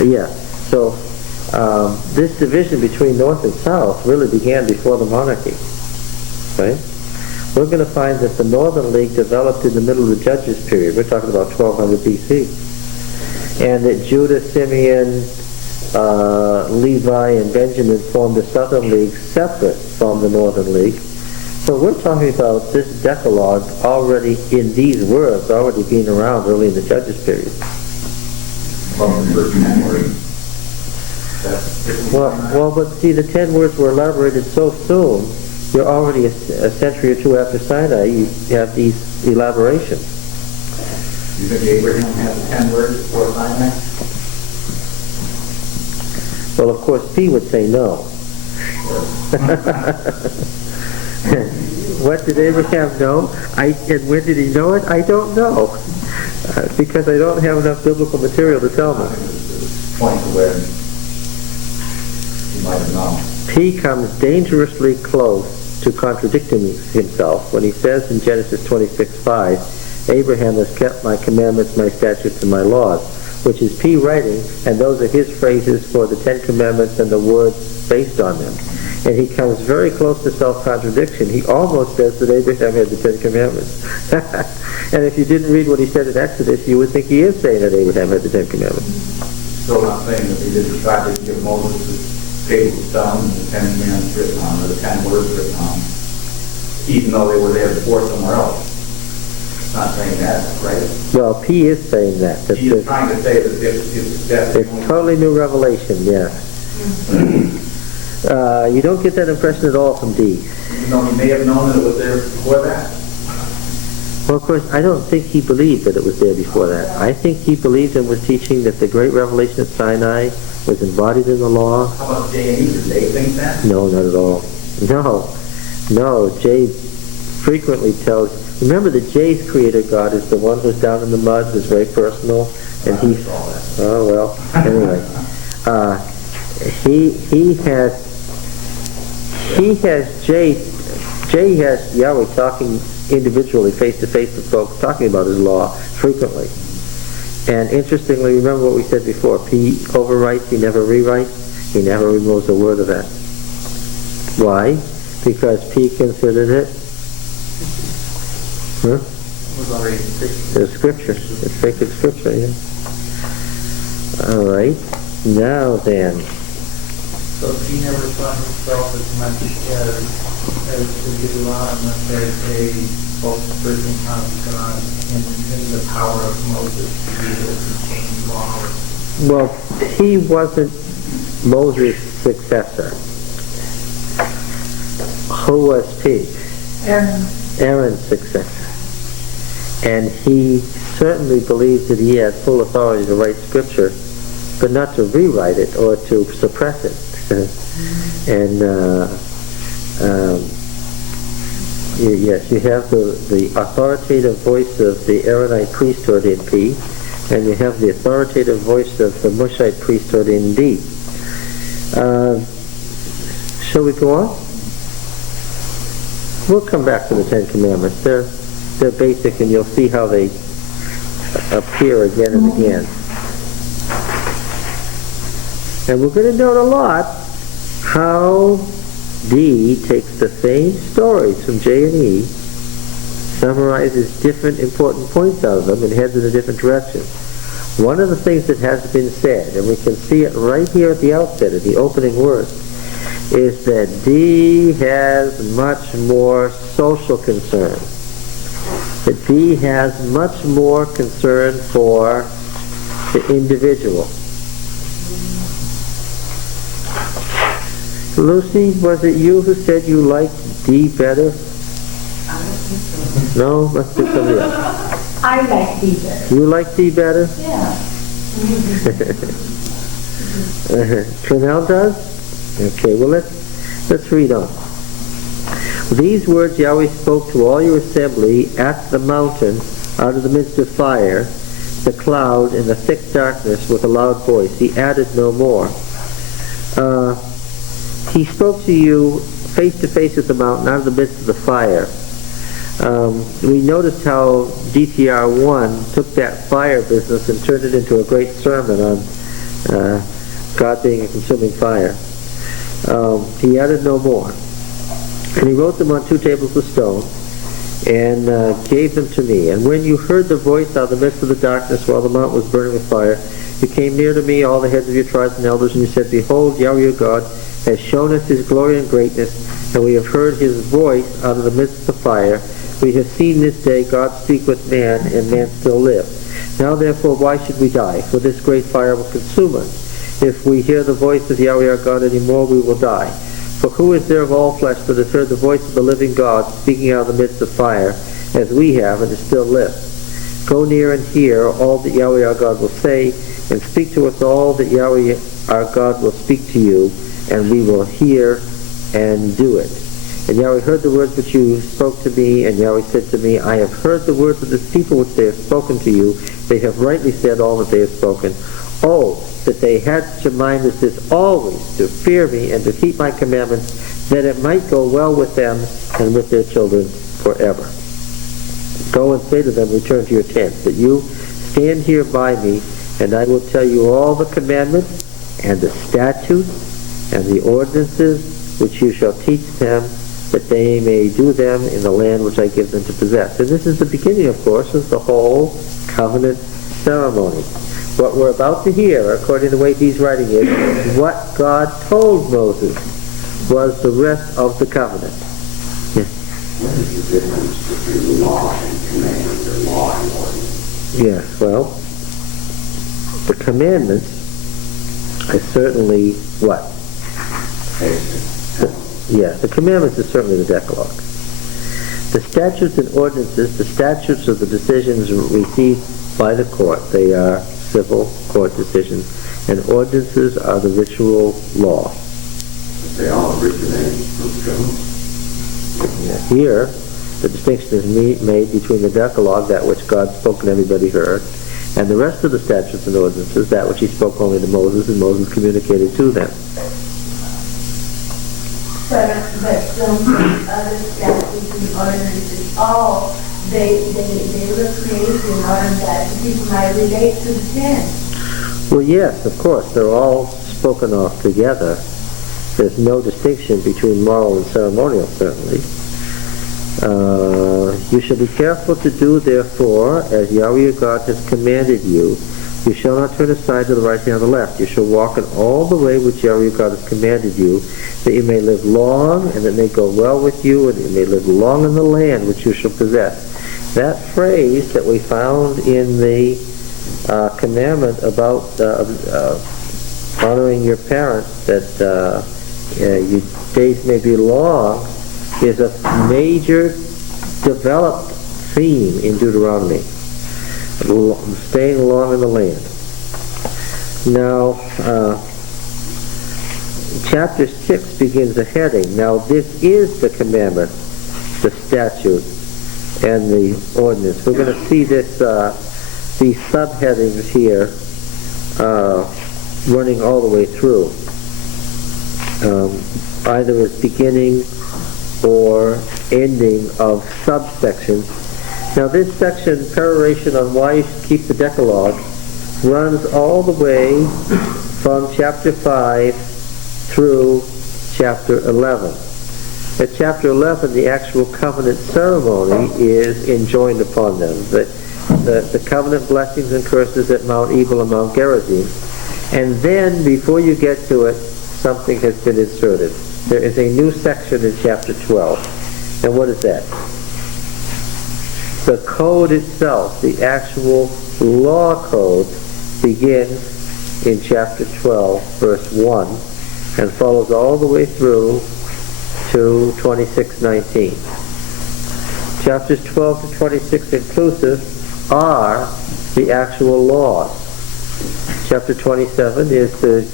Yeah. So this division between North and South really began before the monarchy. Right? We're going to find that the Northern League developed in the middle of the Judges period. We're talking about 1200 BC. And that Judah, Simeon, Levi, and Benjamin formed the Southern League separate from the Northern League. So we're talking about this Decalogue already, in these words, already being around early in the Judges period. From the first 10 words. Well, but see, the 10 words were elaborated so soon, you're already a century or two after Sinai, you have these elaborations. Do you think Abraham had the 10 words before Sinai? Well, of course, P would say no. What did Abraham know? And when did he know it? I don't know. Because I don't have enough biblical material to tell me. Point to where he might have known. P comes dangerously close to contradicting himself when he says in Genesis 26:5, Abraham has kept my commandments, my statutes, and my laws, which is P writing, and those are his phrases for the Ten Commandments and the words based on them. And he comes very close to self-contradiction. He almost says that Abraham had the Ten Commandments. And if you didn't read what he said in Exodus, you would think he is saying that Abraham had the Ten Commandments. Still not saying that he didn't try to give Moses the table of stone and the 10 Commandments written on, or the 10 words written on, even though they were there before somewhere else. Not saying that, right? Well, P is saying that. He is trying to say that it's totally new revelation, yes. You don't get that impression at all from D. Even though he may have known that it was there before that. Well, of course, I don't think he believed that it was there before that. I think he believed and was teaching that the great revelation of Sinai was embodied in the law. How about J and E? Did they think that? No, not at all. No. J frequently tells... Remember that J's creator God is the one who's down in the mud, who's very personal, and he's... Oh, well, anyway. He has J has Yahweh talking individually, face to face with folks, talking about his law frequently. And interestingly, remember what we said before, P overwrites, he never rewrites, he never removes a word of that. Why? Because P considered it it's scripture. It's sacred scripture, yeah. All right. Now then. So he never saw himself as much as the Deuteronomy, as a spokesperson of God in the power of Moses to be able to change laws. Well, he wasn't Moses' successor. Who was P? Aaron's successor. And he certainly believed that he had full authority to write scripture, but not to rewrite it or to suppress it. And yes, you have the authoritative voice of the Aaronite priesthood in P, and you have the authoritative voice of the Mushite priesthood in D. Shall we go on? We'll come back to the Ten Commandments. They're basic, and you'll see how they appear again and again. And we're going to note a lot how D takes the same stories from J and E, summarizes different important points out of them, and heads in a different direction. One of the things that has been said, and we can see it right here at the outset, at the opening words, is that D has much more social concern. That D has much more concern for the individual. Lucy, was it you who said you liked D better? No, must be somebody else. I like D better. You like D better? Yeah. Trinell does? Okay, well let's read on. These words Yahweh spoke to all your assembly at the mountain out of the midst of fire, the cloud, and the thick darkness with a loud voice. He added no more. He spoke to you face to face at the mountain out of the midst of the fire. We noticed how DTR 1 took that fire business and turned it into a great sermon on God being a consuming fire. He added no more. And he wrote them on 2 tables of stone and gave them to me. And when you heard the voice out of the midst of the darkness while the mountain was burning with fire, you came near to me, all the heads of your tribes and elders, and you said, Behold, Yahweh your God has shown us his glory and greatness, and we have heard his voice out of the midst of the fire. We have seen this day God speak with man, and man still live. Now therefore, why should we die? For this great fire will consume us. If we hear the voice of Yahweh our God any more, we will die. For who is there of all flesh that has heard the voice of the living God speaking out of the midst of fire, as we have, and is still live? Go near and hear all that Yahweh our God will say, and speak to us all that Yahweh our God will speak to you, and we will hear and do it. And Yahweh heard the words which you spoke to me, and Yahweh said to me, I have heard the words of this people which they have spoken to you. They have rightly said all that they have spoken. Oh, that they had such a mind as this always, to fear me and to keep my commandments, that it might go well with them and with their children forever. Go and say to them, return to your tents, that you stand here by me, and I will tell you all the commandments and the statutes and the ordinances which you shall teach them, that they may do them in the land which I give them to possess. And this is the beginning, of course, of the whole covenant ceremony. What we're about to hear, according to the way he's writing it, what God told Moses was the rest of the covenant. Yes. What is the difference between law and command, or law and ordinance? Yes, well, the commandments is certainly what? Yes, the commandments is certainly the Decalogue. The statutes and ordinances, the statutes are the decisions received by the court. They are civil court decisions. And ordinances are the ritual law. They all originate from God. Here, the distinction is made between the Decalogue, that which God spoke and everybody heard, and the rest of the statutes and ordinances, that which he spoke only to Moses and Moses communicated to them. But some other statutes and ordinances, all they were created in order that the people might relate to the 10. Well, yes, of course, they're all spoken of together. There's no distinction between moral and ceremonial, certainly. You shall be careful to do, therefore, as Yahweh your God has commanded you. You shall not turn aside to the right hand or the left. You shall walk in all the way which Yahweh your God has commanded you, that you may live long, and that it may go well with you, and that you may live long in the land which you shall possess. That phrase that we found in the commandment about honoring your parents, that your days may be long, is a major developed theme in Deuteronomy. Staying long in the land. Now, chapter 6 begins a heading. Now, this is the commandment, the statute, and the ordinance. We're going to see this, these subheadings here running all the way through, either as beginning or ending of subsections. Now this section, peroration on why you should keep the Decalogue, runs all the way from chapter 5 through chapter 11. At chapter 11, the actual covenant ceremony is enjoined upon them. The covenant blessings and curses at Mount Ebal and Mount Gerizim. And then, before you get to it, something has been inserted. there is a new section in chapter 12. And what is that? The code itself, the actual law code, begins in chapter 12, verse 1, and follows all the way through to 26:19. Chapters 12 to 26 inclusive are the actual laws. Chapter 27 is the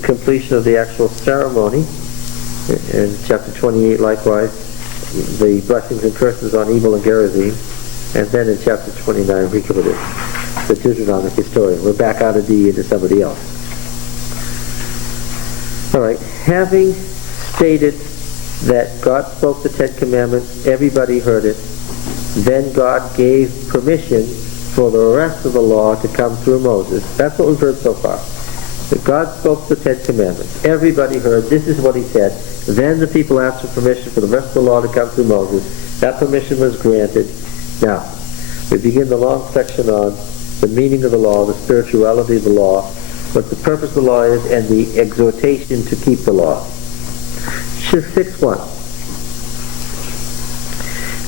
completion of the actual ceremony. And chapter 28 likewise, the blessings and curses on evil and Gerizim. And then in chapter 29, we cover the Deuteronomic historian. We're back out of D into somebody else. All right, having stated that God spoke the Ten Commandments, everybody heard it, then God gave permission for the rest of the law to come through Moses. That's what we've heard so far. That God spoke the Ten Commandments. Everybody heard, this is what he said. Then the people asked for permission for the rest of the law to come through Moses. That permission was granted. Now, we begin the long section on the meaning of the law, the spirituality of the law, what the purpose of the law is, and the exhortation to keep the law. 6:1.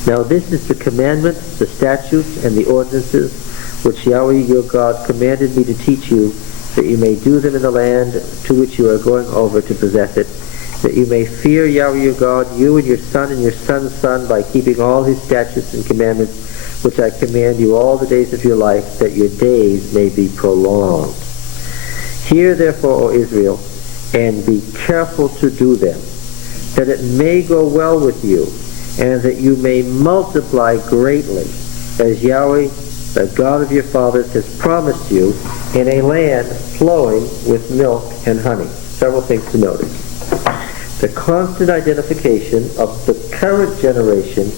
Now this is the commandments, the statutes, and the ordinances which Yahweh your God commanded me to teach you, that you may do them in the land to which you are going over to possess it, that you may fear Yahweh your God, you and your son's son, by keeping all his statutes and commandments which I command you all the days of your life, that your days may be prolonged. Hear therefore, O Israel, and be careful to do them, that it may go well with you, and that you may multiply greatly, as Yahweh, the God of your fathers, has promised you, in a land flowing with milk and honey. Several things to notice. The constant identification of the current generation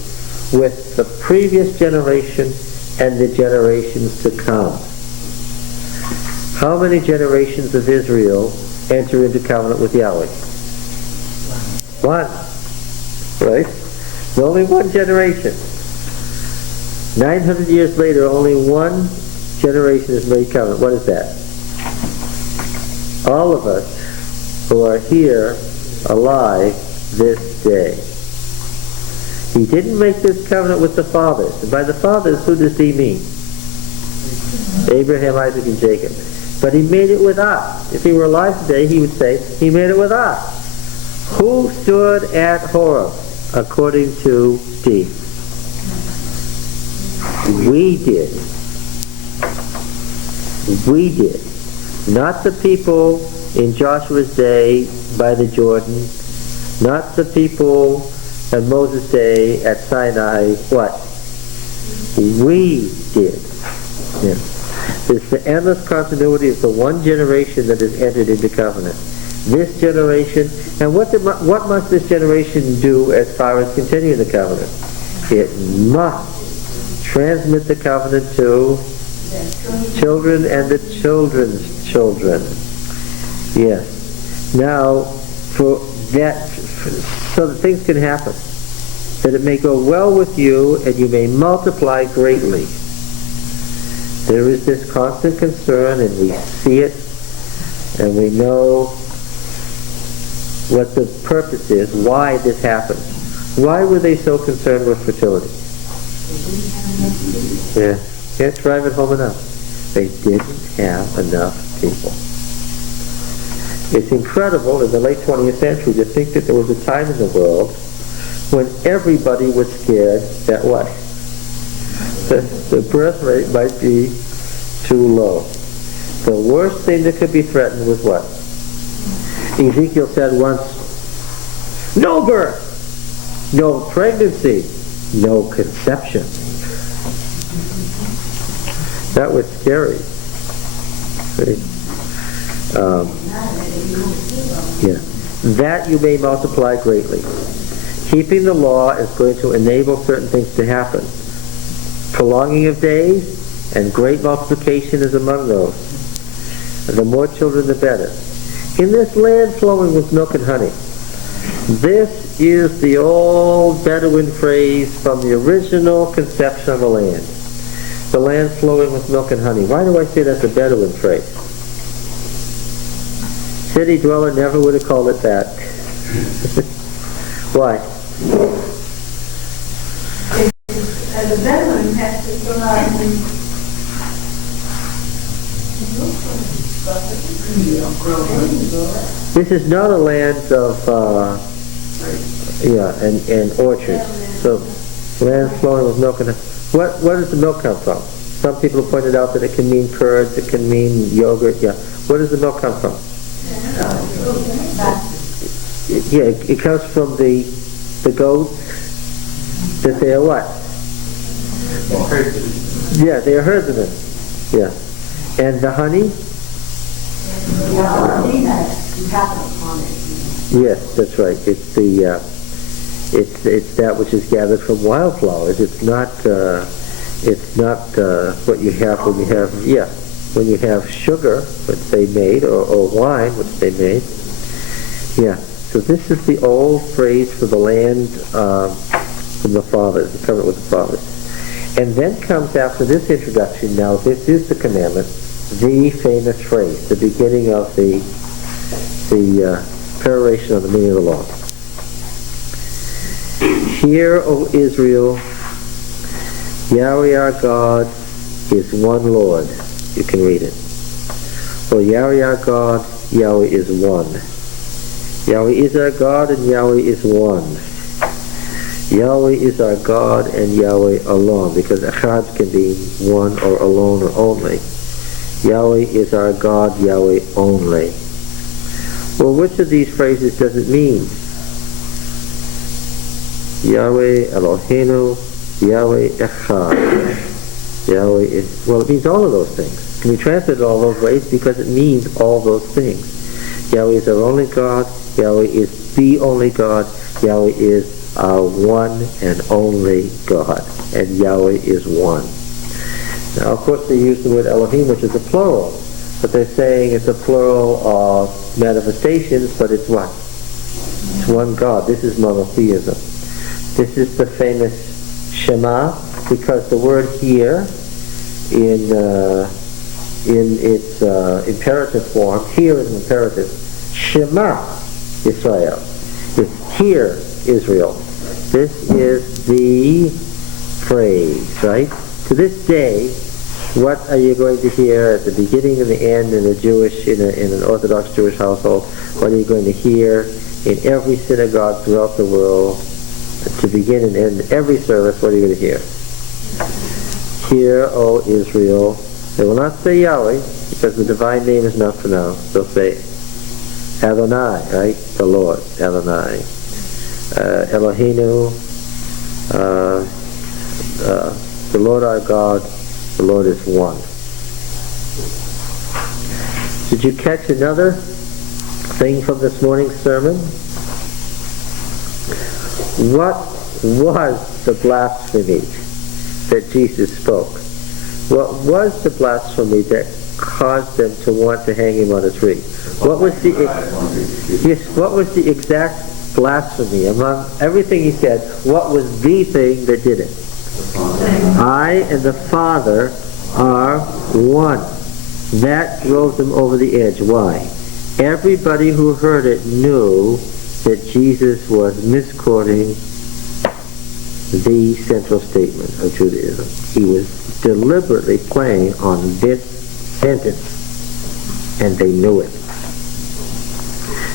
with the previous generation and the generations to come. How many generations of Israel enter into covenant with Yahweh? One. Right? There's only one generation. 900 years later, only one generation is made covenant. What is that? All of us who are here alive this day. He didn't make this covenant with the fathers. And by the fathers, who does he mean? Abraham, Isaac, and Jacob. But he made it with us. If he were alive today, he would say, he made it with us. Who stood at Horeb, according to D? We did. We did. Not the people in Joshua's day by the Jordan. Not the people in Moses' day at Sinai. What? We did. Yeah. It's the endless continuity of the one generation that has entered into covenant. This generation, and what must this generation do as far as continuing the covenant? It must transmit the covenant to children and the children's children. Yes. Now, for that, so that things can happen, that it may go well with you and you may multiply greatly. There is this constant concern, and we see it, and we know what the purpose is, why this happened. Why were they so concerned with fertility? Yeah, can't drive it home enough. They didn't have enough people. It's incredible in the late 20th century to think that there was a time in the world when everybody was scared that what? The birth rate might be too low. The worst thing that could be threatened was what? Ezekiel said once, no birth, no pregnancy, no conception. That was scary. See? That you may multiply greatly. Keeping the law is going to enable certain things to happen. Prolonging of days and great multiplication is among those. And the more children, the better. In this land flowing with milk and honey, this is the old Bedouin phrase from the original conception of the land. The land flowing with milk and honey. Why do I say that's a Bedouin phrase? City dweller never would have called it that. Why? And the Bedouin has to go out and This is not a land of, and orchards. So, land flowing with milk and where does the milk come from? Some people have pointed out that it can mean curds, it can mean yogurt. Yeah, where does the milk come from? It comes from the goats. That they are what? Yeah, they are herdsmen. Yeah, and the honey. Yes, that's right. It's the it's that which is gathered from wildflowers. It's not what you have when you have sugar, which they made, or wine, which they made. Yeah. So this is the old phrase for the land from the fathers, the covenant with the fathers. And then comes after this introduction. Now this is the commandment, the famous phrase, the beginning of the peroration of the meaning of the law. Hear, O Israel, Yahweh our God is one Lord. You can read it. For Yahweh our God, Yahweh is one. Yahweh is our God and Yahweh is one. Yahweh is our God and Yahweh alone, because echad can be one or alone or only. Yahweh is our God, Yahweh only. Well, which of these phrases does it mean? Yahweh Eloheinu, Yahweh Echad. Yahweh is, well, it means all of those things. It can be translated all those ways because it means all those things. Yahweh is our only God, Yahweh is the only God, Yahweh is our one and only God, and Yahweh is one. Now, of course, they use the word Elohim, which is a plural, but they're saying it's a plural of manifestations, but it's what? It's one God. This is monotheism. This is the famous Shema, because the word here in its imperative form, here is an imperative. Shema Israel. It's hear Israel. This is the phrase, right? To this day, what are you going to hear at the beginning and the end in an Orthodox Jewish household? What are you going to hear in every synagogue throughout the world? To begin and end every service, what are you going to hear? Hear, O Israel. They will not say Yahweh, because the divine name is not pronounced. They'll say Adonai, right? The Lord, Adonai. Eloheinu, the Lord our God, the Lord is one. Did you catch another thing from this morning's sermon? What was the blasphemy that Jesus spoke? What was the blasphemy that caused them to want to hang him on a tree? What was the exact blasphemy among everything he said? What was the thing that did it? I and the Father are one. That drove them over the edge. Why? Everybody who heard it knew that Jesus was misquoting the central statement of Judaism. He was deliberately playing on this sentence, and they knew it.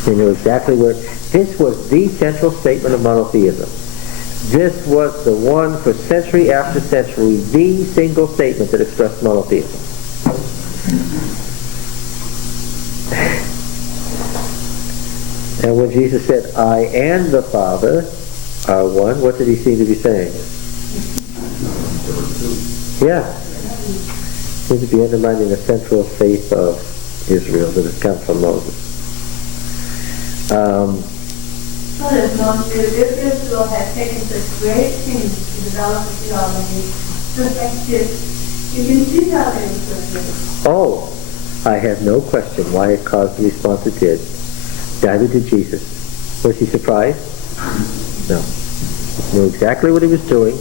They knew exactly where. This was the central statement of monotheism. This was the one for century after century, the single statement that expressed monotheism. And when Jesus said, I and the Father are one, what did he seem to be saying? Yeah. He seemed to be undermining the central faith of Israel that has come from Moses. So there's no fear. Israel had taken such great pains to develop a theology, perfected. You can see how they were perfected. Oh, I have no question why it caused the response it did. Neither did Jesus. Was he surprised? No. He knew exactly what he was doing.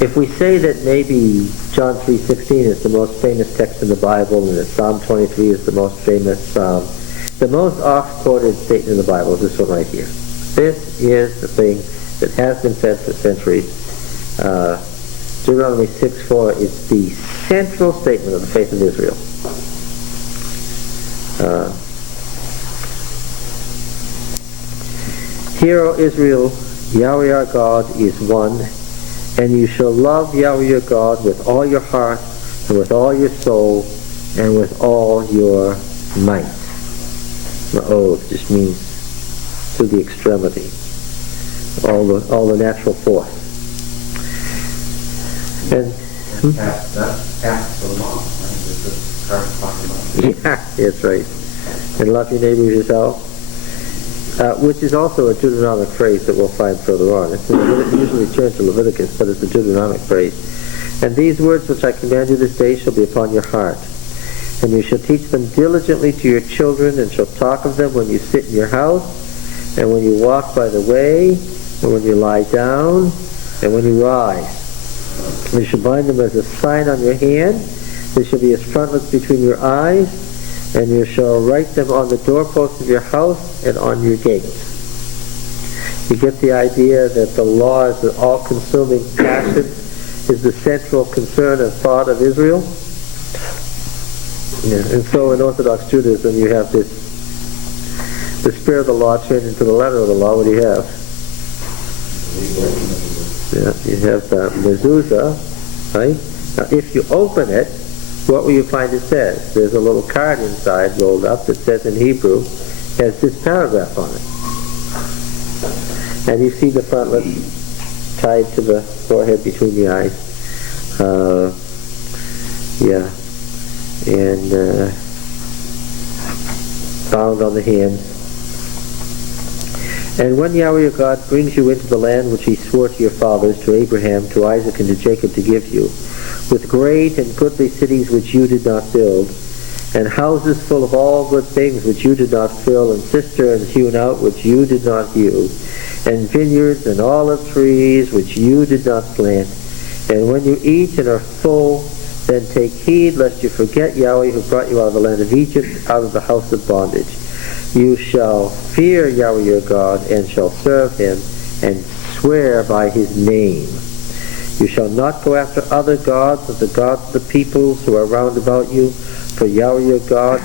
If we say that maybe John 3:16 is the most famous text in the Bible and that Psalm 23 is the most famous psalm, The most oft-quoted statement in the Bible is this one right here. This is the thing that has been said for centuries. Deuteronomy 6:4 is the central statement of the faith of Israel. Hear, O Israel, Yahweh our God is one, and you shall love Yahweh your God with all your heart, and with all your soul, and with all your might. Ma'od just means to the extremity, all the natural force. And That's half the law, right? This is talking about. yeah, that's right. And love your neighbor as yourself. Which is also a Deuteronomic phrase that we'll find further on. It's usually turned to Leviticus, but it's a Deuteronomic phrase. And these words which I command you this day shall be upon your heart. And you shall teach them diligently to your children, and shall talk of them when you sit in your house, and when you walk by the way, and when you lie down, and when you rise. And you shall bind them as a sign on your hand. They shall be as frontlets between your eyes. And you shall write them on the doorposts of your house and on your gates. You get the idea that the law is an all-consuming passion, is the central concern and thought of Israel. Yeah. And so in Orthodox Judaism you have the spirit of the law turned into the letter of the law. What do you have? Yeah, you have the mezuzah, right? Now if you open it, what will you find it says? There's a little card inside rolled up that says in Hebrew, has this paragraph on it. And you see the frontlets tied to the forehead between the eyes. And bound on the hands. And when Yahweh your God brings you into the land which he swore to your fathers, to Abraham, to Isaac, and to Jacob to give you, with great and goodly cities which you did not build, and houses full of all good things which you did not fill, and cisterns hewn out which you did not hew, and vineyards and olive trees which you did not plant. And when you eat and are full, then take heed lest you forget Yahweh who brought you out of the land of Egypt, out of the house of bondage. You shall fear Yahweh your God, and shall serve him, and swear by his name. You shall not go after other gods of the gods of the peoples who are round about you, for Yahweh your God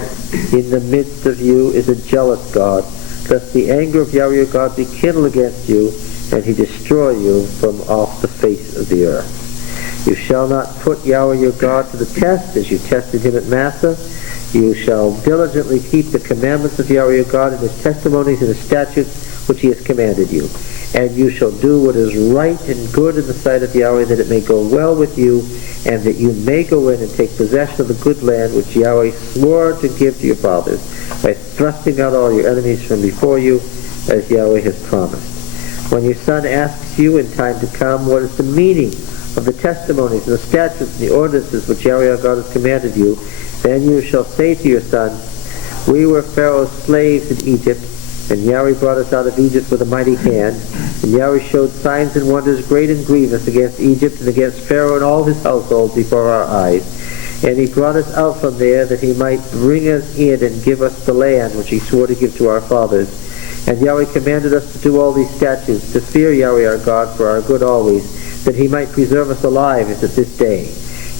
in the midst of you is a jealous God, lest the anger of Yahweh your God be kindled against you, and he destroy you from off the face of the earth. You shall not put Yahweh your God to the test, as you tested him at Massah. You shall diligently keep the commandments of Yahweh your God and his testimonies and his statutes which he has commanded you. And you shall do what is right and good in the sight of Yahweh, that it may go well with you, and that you may go in and take possession of the good land which Yahweh swore to give to your fathers, by thrusting out all your enemies from before you, as Yahweh has promised. When your son asks you in time to come, what is the meaning of the testimonies and the statutes and the ordinances which Yahweh our God has commanded you, then you shall say to your son, we were Pharaoh's slaves in Egypt, and Yahweh brought us out of Egypt with a mighty hand. And Yahweh showed signs and wonders great and grievous against Egypt and against Pharaoh and all his household before our eyes. And he brought us out from there that he might bring us in and give us the land which he swore to give to our fathers. And Yahweh commanded us to do all these statutes, to fear Yahweh our God for our good always, that he might preserve us alive as at this day.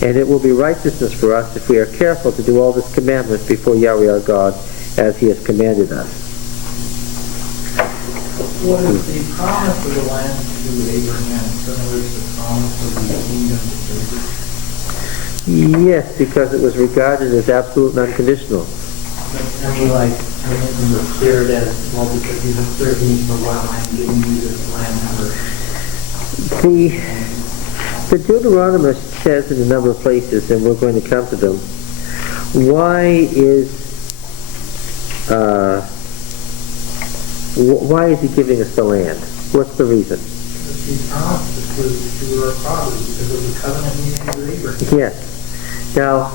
And it will be righteousness for us if we are careful to do all this commandment before Yahweh our God, as he has commanded us. What is the promise of the land to Abraham similar to the promise of the kingdom to David? Yes, because it was regarded as absolute and unconditional. I mean, like, in the spirit as, well, because you've been serving me for a while, I'm giving you this land number. The Deuteronomist says in a number of places, and we're going to come to them, why is he giving us the land? What's the reason? Because he promised it to our fathers because of the covenant he made with Abraham. Yes. Now,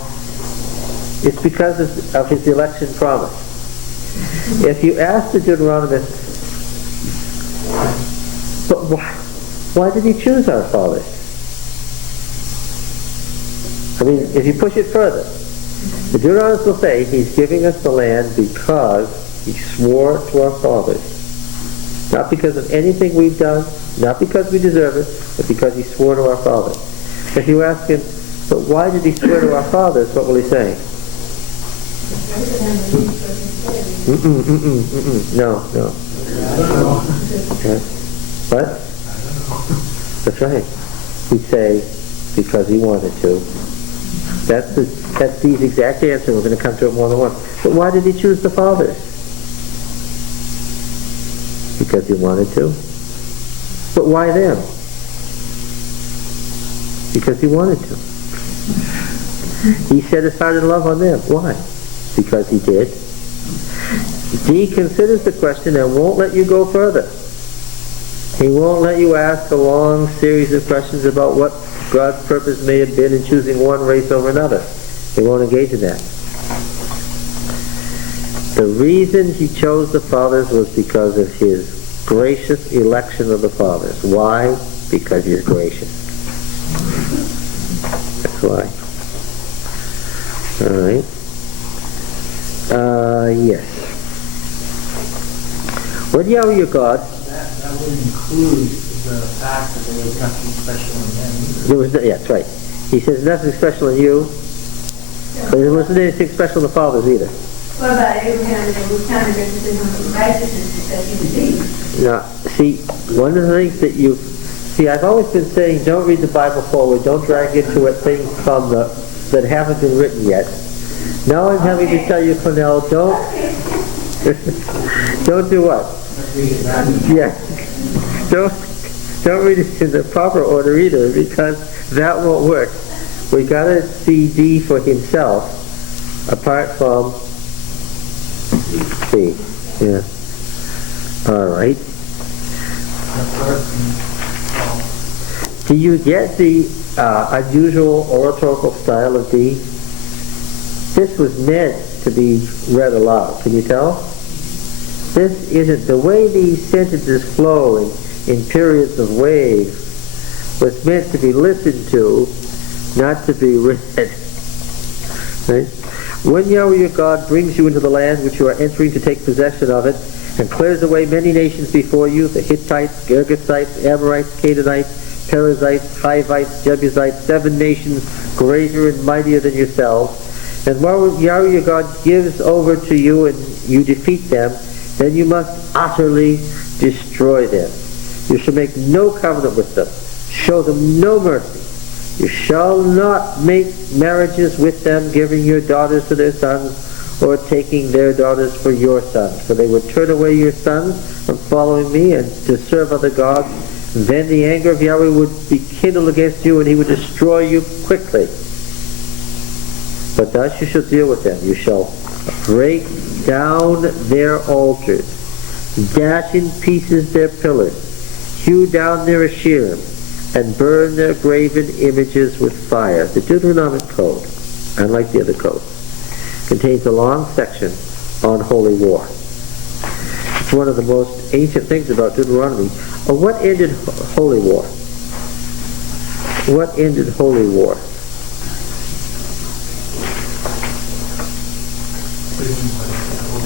it's because of his election promise. If you ask the Deuteronomist, but why did he choose our fathers? I mean, if you push it further, the Deuteronomist will say he's giving us the land because He swore to our fathers. Not because of anything we've done, not because we deserve it, but because he swore to our fathers. If you ask him, but why did he swear to our fathers, what will he say? No. Yeah. What? That's right. He'd say, because he wanted to. That's the exact answer. We're going to come to it more than once. But why did he choose the fathers? Because he wanted to. But why them? Because he wanted to. He set his heart and love on them. Why? Because he did. D considers the question and won't let you go further. He won't let you ask a long series of questions about what God's purpose may have been in choosing one race over another. He won't engage in that. The reason he chose the fathers was because of his gracious election of the fathers. Why? Because he's gracious. That's why. All right. Yes. When Yahweh your God... That would include the fact that there was nothing special in them either. There was that's right. He says nothing special in you, but there wasn't anything special in the fathers either. What about Abraham? They were counted as righteousness because he believed. Now, see, one of the things that you... See, I've always been saying, don't read the Bible forward, don't drag into it things from that haven't been written yet. Now I'm having to tell you, Cornell, don't... don't do what? Yeah. Don't read it in the proper order either, because that won't work. We gotta see D for himself, apart from C. Yeah. All right. Do you get the unusual oratorical style of D? This was meant to be read aloud. Can you tell? This isn't the way these sentences flow in periods of wave was meant to be listened to, not to be read. Right? When Yahweh your God brings you into the land which you are entering to take possession of it, and clears away many nations before you, the Hittites, Girgasites, Amorites, Canaanites, Perizzites, Hivites, Jebusites, 7 nations greater and mightier than yourselves, and while Yahweh your God gives over to you and you defeat them, then you must utterly destroy them. You shall make no covenant with them. Show them no mercy. You shall not make marriages with them, giving your daughters to their sons, or taking their daughters for your sons. For they would turn away your sons from following me and to serve other gods. Then the anger of Yahweh would be kindled against you, and he would destroy you quickly. But thus you shall deal with them. You shall break down their altars, dash in pieces their pillars, hew down their Asherim, and burn their graven images with fire. The Deuteronomic Code, unlike the other codes, contains a long section on holy war. It's one of the most ancient things about Deuteronomy. What ended holy war? What ended holy war?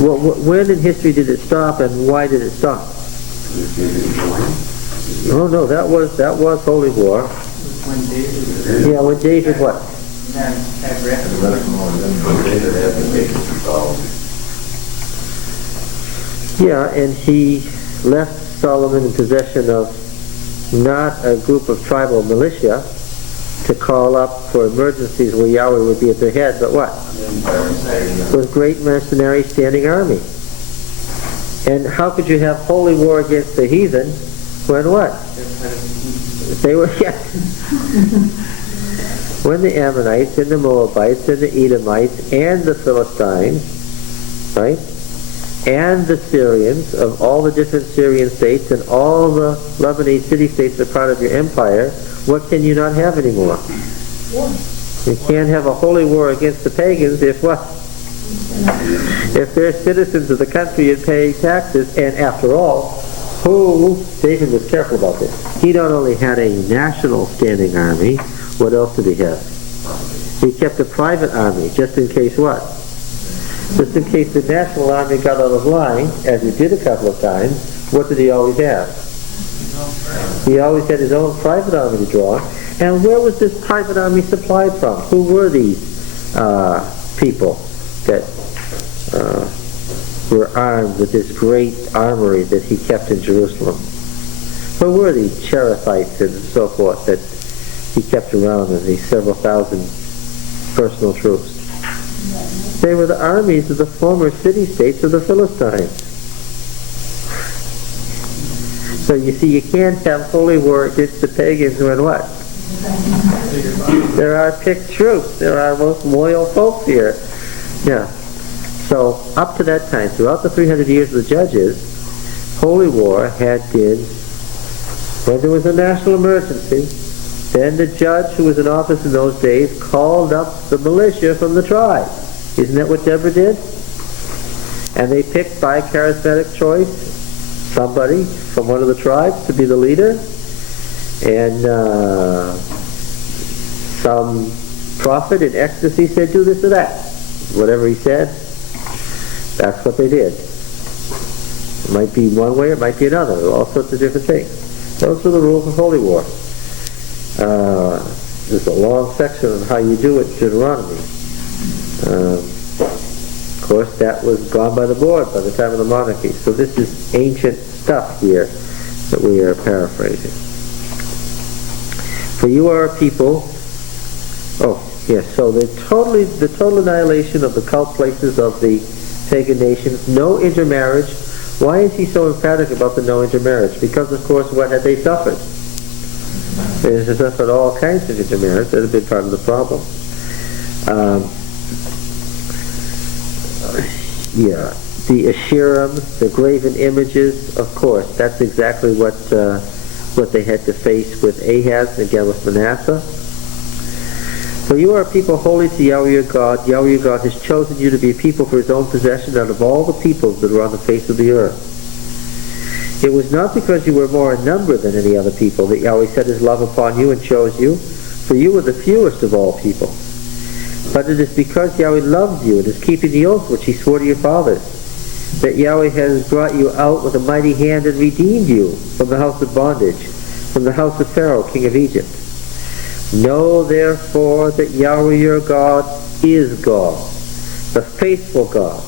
Well, when in history did it stop, and why did it stop? No, that was holy war. When David... Yeah, when David what? Yeah, and he left Solomon in possession of not a group of tribal militia to call up for emergencies where Yahweh would be at their head, but what? With great mercenary standing army. And how could you have holy war against the heathen when what? They were, yeah. When the Ammonites and the Moabites and the Edomites and the Philistines, right? And the Syrians of all the different Syrian states and all the Lebanese city-states that are part of your empire, what can you not have anymore? You can't have a holy war against the pagans if what? If they're citizens of the country and paying taxes, and after all, David was careful about this. He not only had a national standing army, what else did he have? He kept a private army, just in case what? Just in case the national army got out of line, as it did a couple of times, what did he always have? He always had his own private army to draw. And where was this private army supplied from? Who were these people that were armed with this great armory that he kept in Jerusalem? Who were these Cherethites and so forth that he kept around in these several thousand personal troops? They were the armies of the former city-states of the Philistines. So you see, you can't have holy war against the pagans when what? There are picked troops. There are most loyal folks here. Yeah. So up to that time, throughout the 300 years of the Judges, holy war had been, when there was a national emergency, then the judge who was in office in those days called up the militia from the tribe. Isn't that what Deborah did? And they picked by charismatic choice somebody from one of the tribes to be the leader, and some prophet in ecstasy said, do this or that. Whatever he said, that's what they did. It might be one way, it might be another, all sorts of different things. Those were the rules of holy war. There's a long section on how you do it in Deuteronomy. Of course, that was gone by the board by the time of the monarchy. So this is ancient stuff here that we are paraphrasing. For you are a people. Oh, yes. So the total annihilation of the cult places of the pagan nations. No intermarriage. Why is he so emphatic about the no intermarriage? Because, of course, what had they suffered? They had suffered all kinds of intermarriage. That had been part of the problem. Yeah, the Asherim, the graven images, of course, that's exactly what they had to face with Ahaz, again with Manasseh. For you are a people holy to Yahweh your God. Yahweh your God has chosen you to be a people for his own possession out of all the peoples that are on the face of the earth. It was not because you were more in number than any other people that Yahweh set his love upon you and chose you, for you were the fewest of all people. But it is because Yahweh loves you and is keeping the oath which he swore to your fathers, that Yahweh has brought you out with a mighty hand and redeemed you from the house of bondage, from the house of Pharaoh, king of Egypt. Know therefore that Yahweh your God is God, the faithful God,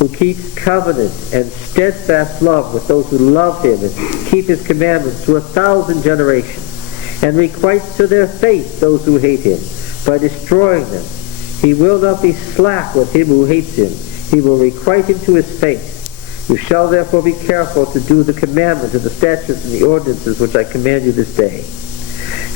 who keeps covenant and steadfast love with those who love him and keep his commandments to 1,000 generations, and requites to their face those who hate him by destroying them. He will not be slack with him who hates him. He will requite him to his face. You shall therefore be careful to do the commandments and the statutes and the ordinances which I command you this day.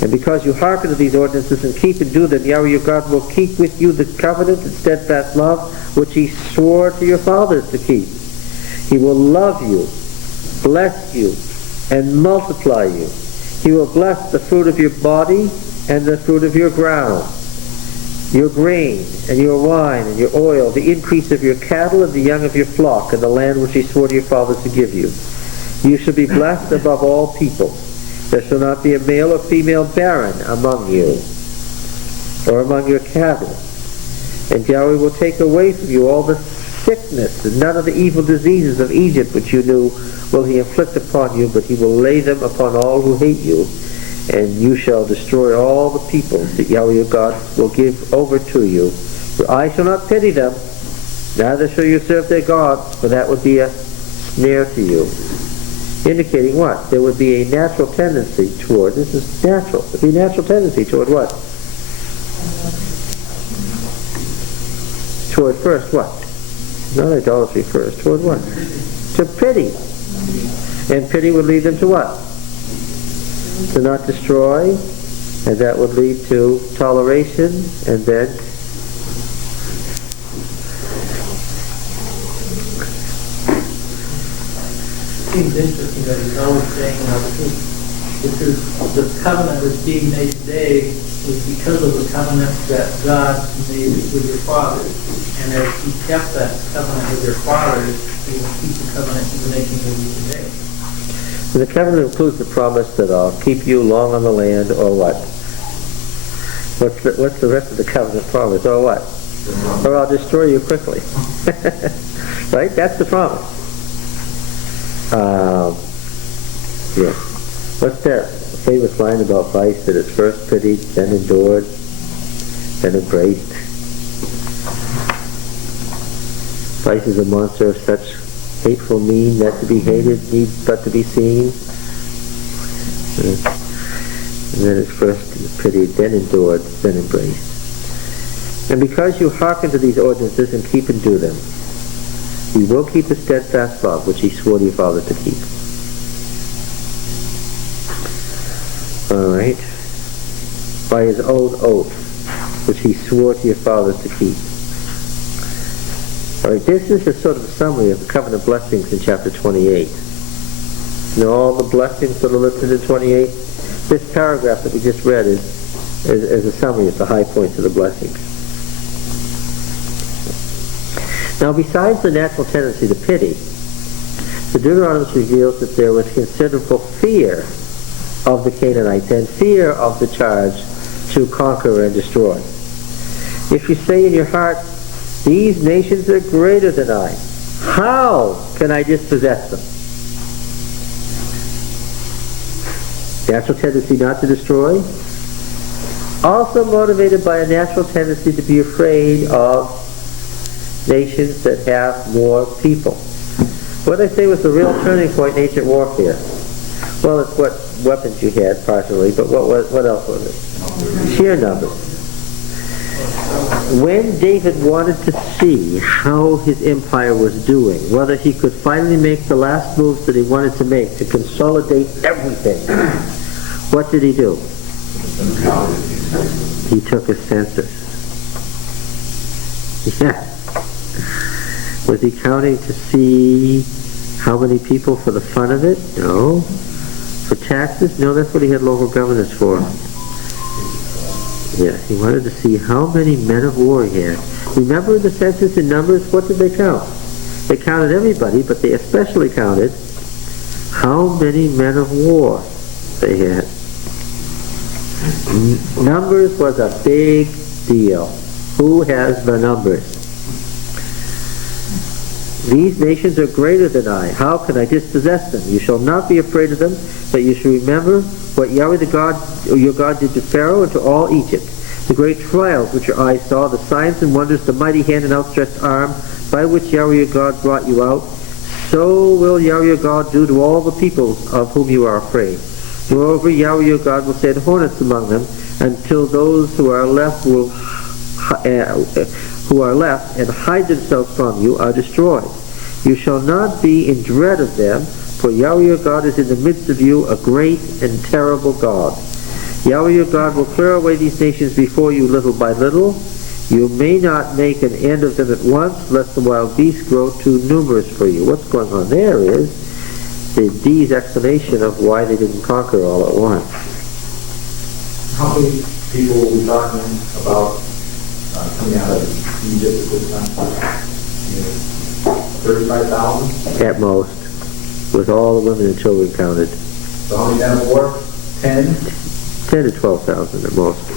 And because you hearken to these ordinances and keep and do them, Yahweh your God will keep with you the covenant and steadfast love which he swore to your fathers to keep. He will love you, bless you, and multiply you. He will bless the fruit of your body and the fruit of your ground, your grain and your wine and your oil, the increase of your cattle and the young of your flock, and the land which he swore to your fathers to give you. You shall be blessed above all people. There shall not be a male or female barren among you, or among your cattle. And Yahweh will take away from you all the sickness, and none of the evil diseases of Egypt which you knew will he inflict upon you, but he will lay them upon all who hate you. And you shall destroy all the peoples that Yahweh your God will give over to you. For I shall not pity them, neither shall you serve their gods, for that would be a snare to you. Indicating what? There would be a natural tendency toward, this is natural, there would be a natural tendency toward what? Toward first what? Not idolatry first, toward what? To pity. And pity would lead them to what? To not destroy, and that would lead to toleration, and then It seems interesting that he's always saying, the covenant that's being made today was because of the covenant that God made with your fathers. And as he kept that covenant with your fathers, he will keep the covenant he's making with you today. the covenant includes the promise that I'll keep you long on the land, or what? What's the rest of the covenant promise, or what? or I'll destroy you quickly. Right? That's the promise. Yeah. What's that famous line about vice that it's first pitied, then endured, then embraced? Vice is a monster of such hateful mien that to be hated needs but to be seen. And then it's first pitied, then endured, then embraced. And because you hearken to these ordinances and keep and do them, He will keep the steadfast love which He swore to your fathers to keep. All right. By His own oath, which He swore to your fathers to keep. All right. This is a sort of a summary of the covenant blessings in chapter 28. You know all the blessings that are listed in 28? This paragraph that we just read is a summary of the high points of the blessings. Now, besides the natural tendency to pity, the Deuteronomy reveals that there was considerable fear of the Canaanites and fear of the charge to conquer and destroy. If you say in your heart, these nations are greater than I, how can I dispossess them? Natural tendency not to destroy. Also motivated by a natural tendency to be afraid of nations that have more people. What I say was the real turning point in ancient warfare. Well, it's what weapons you had, partially, but what else was it? Sheer numbers. When David wanted to see how his empire was doing, whether he could finally make the last moves that he wanted to make to consolidate everything, what did he do? He took a census. Yeah. Was he counting to see how many people for the fun of it? No. For taxes? No, that's what he had local governors for. Yeah, he wanted to see how many men of war he had. Remember in the census in Numbers, what did they count? They counted everybody, but they especially counted how many men of war they had. Numbers was a big deal. Who has the numbers? These nations are greater than I. How can I dispossess them? You shall not be afraid of them, but you shall remember what Yahweh your God did to Pharaoh and to all Egypt. The great trials which your eyes saw, the signs and wonders, the mighty hand and outstretched arm, by which Yahweh your God brought you out, so will Yahweh your God do to all the peoples of whom you are afraid. Moreover, Yahweh your God will send hornets among them, until those who are left and hide themselves from you are destroyed. You shall not be in dread of them, for Yahweh your God is in the midst of you, a great and terrible God. Yahweh your God will clear away these nations before you little by little. You may not make an end of them at once, lest the wild beasts grow too numerous for you. What's going on there is the D's explanation of why they didn't conquer all at once. How many people were we talking about coming out of Egypt at this time? 35,000? At most, with all the women and children counted. So how many men of war? 10? 10 to 12,000 at most. So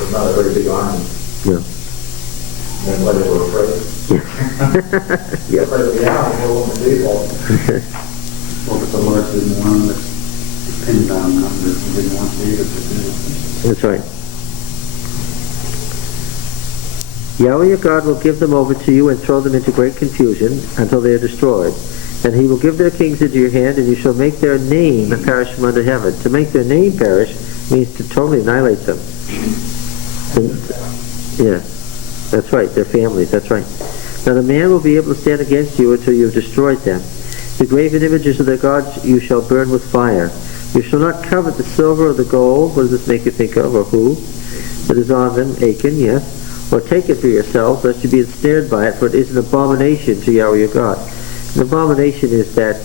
it's not a very big army. No. That's why they were afraid. Yeah. Yeah. Afraid of the army, they won't believe all. Well, but the Lord didn't want us to pin down numbers. He didn't want David to do it. That's right. Yahweh your God will give them over to you and throw them into great confusion until they are destroyed. And he will give their kings into your hand, and you shall make their name perish from under heaven. To make their name perish means to totally annihilate them. Yeah, that's right, their families, that's right. Now the man will be able to stand against you until you have destroyed them. The graven images of their gods you shall burn with fire. You shall not covet the silver or the gold. What does this make you think of, or who? That is on them, Achan, yes. Or take it for yourself, lest you be ensnared by it, for it is an abomination to Yahweh your God. An abomination is that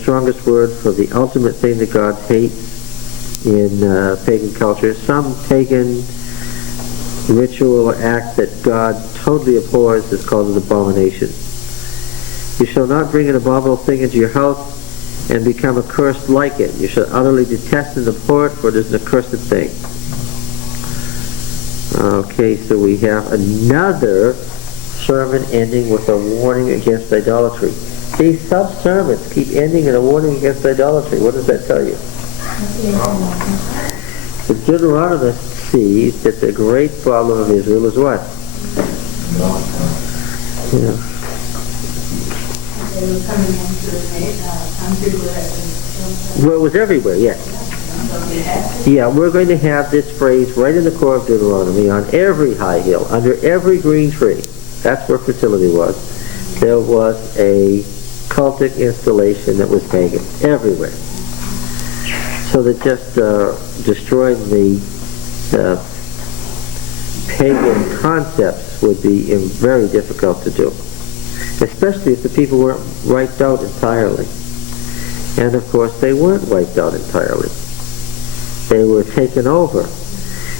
strongest word for the ultimate thing that God hates in pagan culture. Some pagan ritual or act that God totally abhors is called an abomination. You shall not bring an abominable thing into your house and become accursed like it. You shall utterly detest and abhor it, for it is an accursed thing. Okay, so we have another sermon ending with a warning against idolatry. These sub-sermons keep ending in a warning against idolatry. What does that tell you? The Deuteronomist sees that the great problem of Israel is what? Yeah. Well, it was everywhere, yes. Yeah, we're going to have this phrase right in the core of Deuteronomy, on every high hill, under every green tree. That's where fertility was. There was a cultic installation that was pagan, everywhere. So that just destroying the pagan concepts would be very difficult to do, especially if the people weren't wiped out entirely. And of course they weren't wiped out entirely. They were taken over.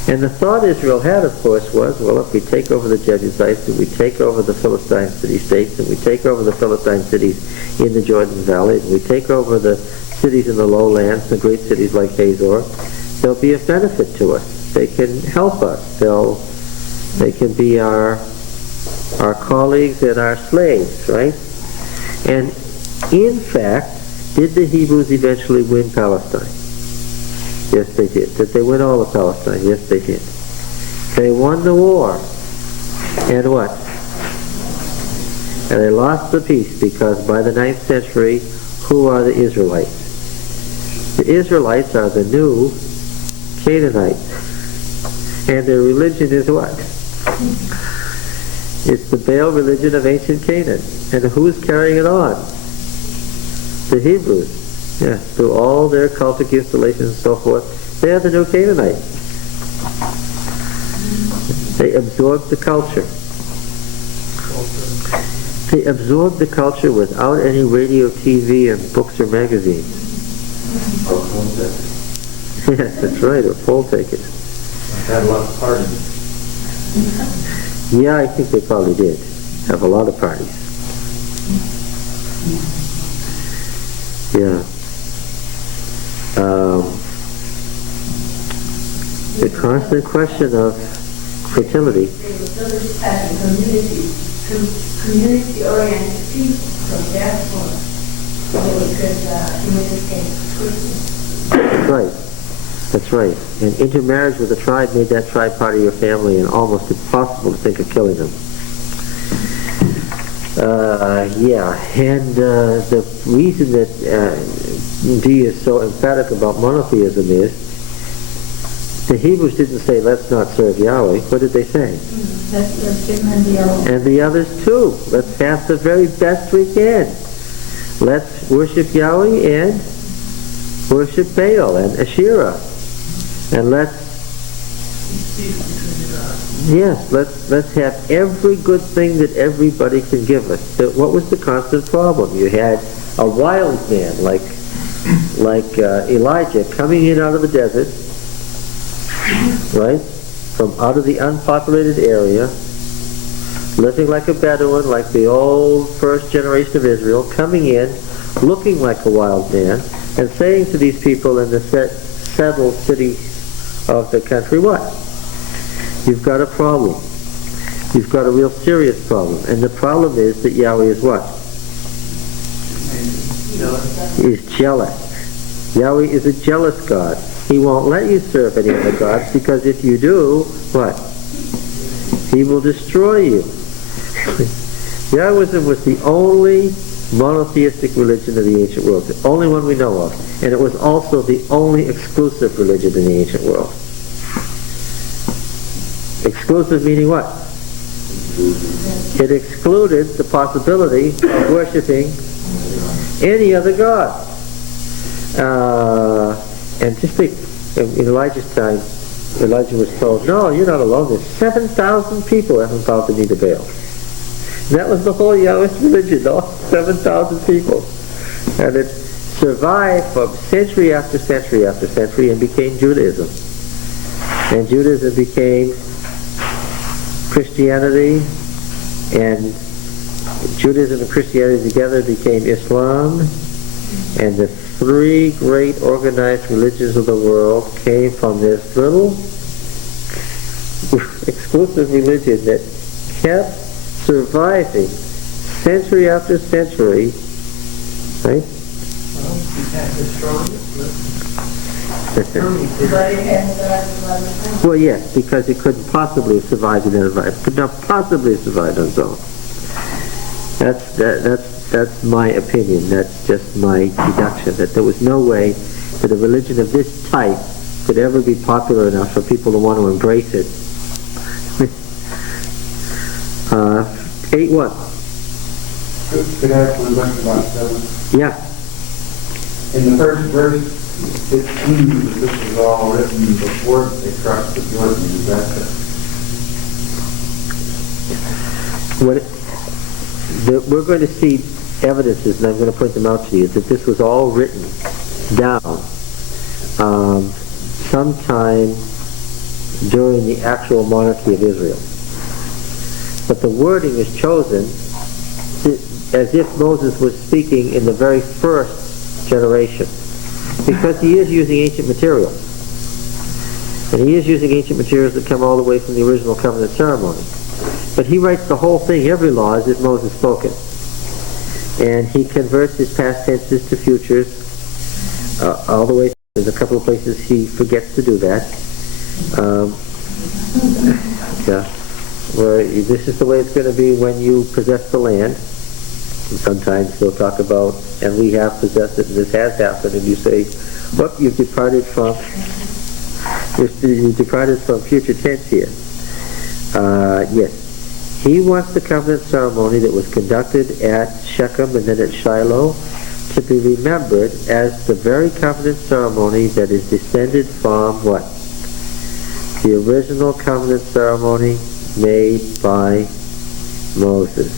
And the thought Israel had, of course, was, well, if we take over the Jebusites, and we take over the Philistine city-states, and we take over the Philistine cities in the Jordan Valley, and we take over the cities in the lowlands, the great cities like Hazor, they'll be a benefit to us. They can help us. They can be our colleagues and our slaves, right? And in fact, did the Hebrews eventually win Palestine? Yes, they did. Did they win all of Palestine? Yes, they did. They won the war. And what? And they lost the peace, because by the 9th century, who are the Israelites? The Israelites are the new Canaanites. And their religion is what? It's the Baal religion of ancient Canaan. And who's carrying it on? The Hebrews. Yes, through all their cultic installations and so forth, they are the new Canaanites. They absorbed the culture. They absorbed the culture without any radio, TV, and books or magazines. Yes, that's right, or poll takers. Had a lot of parties. Yeah, I think they probably did have a lot of parties. Yeah. The constant question of fertility. Community-oriented people, so therefore they could communicate quickly. That's right. That's right. And intermarriage with a tribe made that tribe part of your family, and almost impossible to think of killing them. Yeah, and the reason that D is so emphatic about monotheism is the Hebrews didn't say, let's not serve Yahweh. What did they say? Let's serve him and the others. And the others too. Let's have the very best we can. Let's worship Yahweh and worship Baal and Asherah. And let's have every good thing that everybody can give us. What was the constant problem? You had a wild man like Elijah coming in out of the desert, right? From out of the unpopulated area, living like a Bedouin, like the old first generation of Israel, coming in, looking like a wild man, and saying to these people in the settled cities of the country, what? You've got a problem. You've got a real serious problem. And the problem is that Yahweh is what? He's jealous. Yahweh is a jealous God. He won't let you serve any other gods, because if you do, what? He will destroy you. Yahwism was the only monotheistic religion of the ancient world, the only one we know of. And it was also the only exclusive religion in the ancient world. Exclusive meaning what? It excluded the possibility of worshiping any other god. And just think, in Elijah's time, Elijah was told, no, you're not alone. There's 7,000 people who haven't bowed the knee to Baal. And that was the whole Yahwist religion, all 7,000 people. And it survived from century after century after century and became Judaism. And Judaism became Christianity, and Judaism and Christianity together became Islam, and the three great organized religions of the world came from this little exclusive religion that kept surviving century after century, right? Well, you can't destroy it. Well, yes, because it couldn't possibly have survived in that environment. Could not possibly have survived on its own. That's my opinion. That's just my deduction. That there was no way that a religion of this type could ever be popular enough for people to want to embrace it. 8:1. Could I ask one question about 7? Yeah. In the first verse, it seems that this was all written before they crossed the Jordan. Is that We're going to see evidences, and I'm going to point them out to you, that this was all written down sometime during the actual monarchy of Israel. But the wording is chosen as if Moses was speaking in the very first generation, because he is using ancient materials. And he is using ancient materials that come all the way from the original covenant ceremony. But he writes the whole thing, every law, as if Moses spoke it. And he converts his past tenses to futures all the way. There's a couple of places he forgets to do that. Where this is the way it's going to be when you possess the land. And sometimes they'll talk about, and we have possessed it, and this has happened, and you say, "Look, you've departed from future tense here." Yes. He wants the covenant ceremony that was conducted at Shechem and then at Shiloh to be remembered as the very covenant ceremony that is descended from what? The original covenant ceremony made by Moses.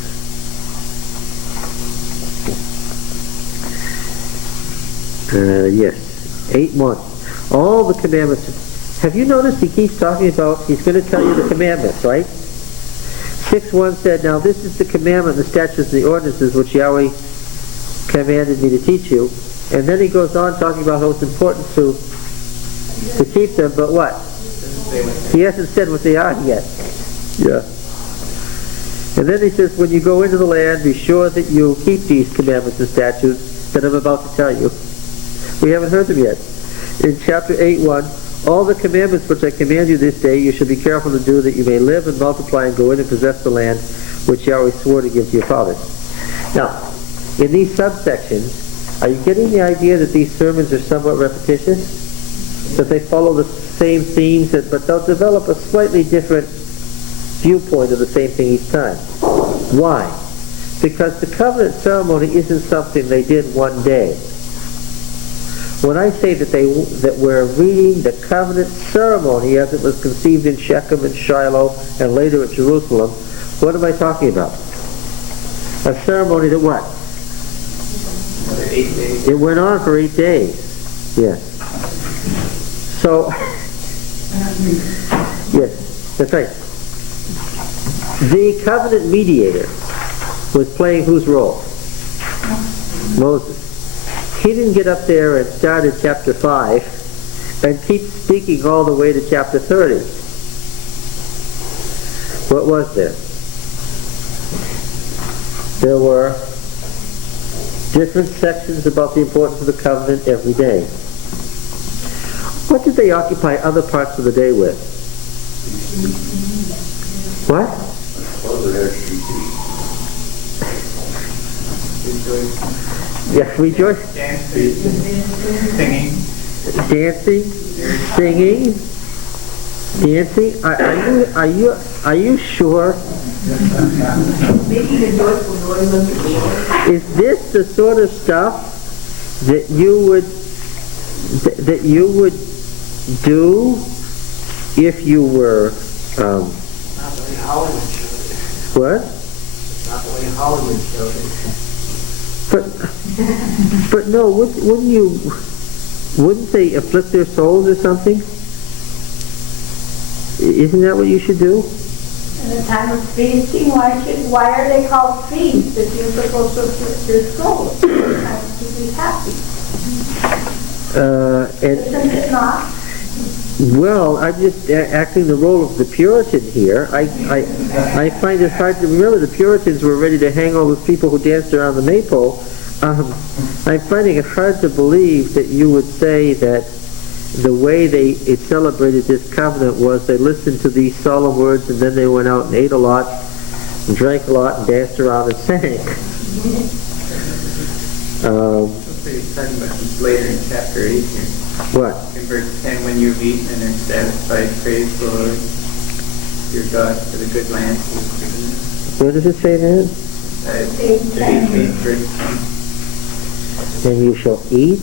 Yes. 8:1. All the commandments. Have you noticed he keeps talking about, he's going to tell you the commandments, right? 6:1 said, "Now this is the commandment, the statutes, and the ordinances which Yahweh commanded me to teach you." And then he goes on talking about how it's important to keep them, but what? He hasn't said what they are yet. Yeah. And then he says, when you go into the land, be sure that you keep these commandments and statutes that I'm about to tell you. We haven't heard them yet. In chapter 8:1, all the commandments which I command you this day, you should be careful to do, that you may live and multiply and go in and possess the land which Yahweh swore to give to your fathers. Now, in these subsections, are you getting the idea that these sermons are somewhat repetitious? That they follow the same themes, but they'll develop a slightly different viewpoint of the same thing each time. Why? Because the covenant ceremony isn't something they did one day. When I say that we're reading the covenant ceremony as it was conceived in Shechem and Shiloh and later at Jerusalem, what am I talking about? A ceremony that what? 8 days. It went on for 8 days. Yes. So, yes, that's right. The covenant mediator was playing whose role? Moses. He didn't get up there and start at chapter 5 and keep speaking all the way to chapter 30. What was there? There were different sections about the importance of the covenant every day. What did they occupy other parts of the day with? What? Yes, rejoice. Dancing, singing. Dancing, singing, dancing. Are you sure? Making a joyful noise unto the Lord. Is this the sort of stuff that you would do if you were Not the way Hollywood showed it. what? Not the way Hollywood showed it. But no, wouldn't they afflict their souls or something? Isn't that what you should do? In the time of feasting, why are they called feasts if you're supposed to afflict your soul? It's time to be happy. And Isn't it not? Well, I'm just acting the role of the Puritan here. I find it hard to remember the Puritans were ready to hang all those people who danced around the maypole. I'm finding it hard to believe that you would say that the way they celebrated this covenant was they listened to these solemn words and then they went out and ate a lot and drank a lot and danced around and sang. He's talking about this later in chapter 8 here. What? In verse 10, when you've eaten and are satisfied, praise the Lord your God for the good land he has given you. What does it say then? Verse 10. And you shall eat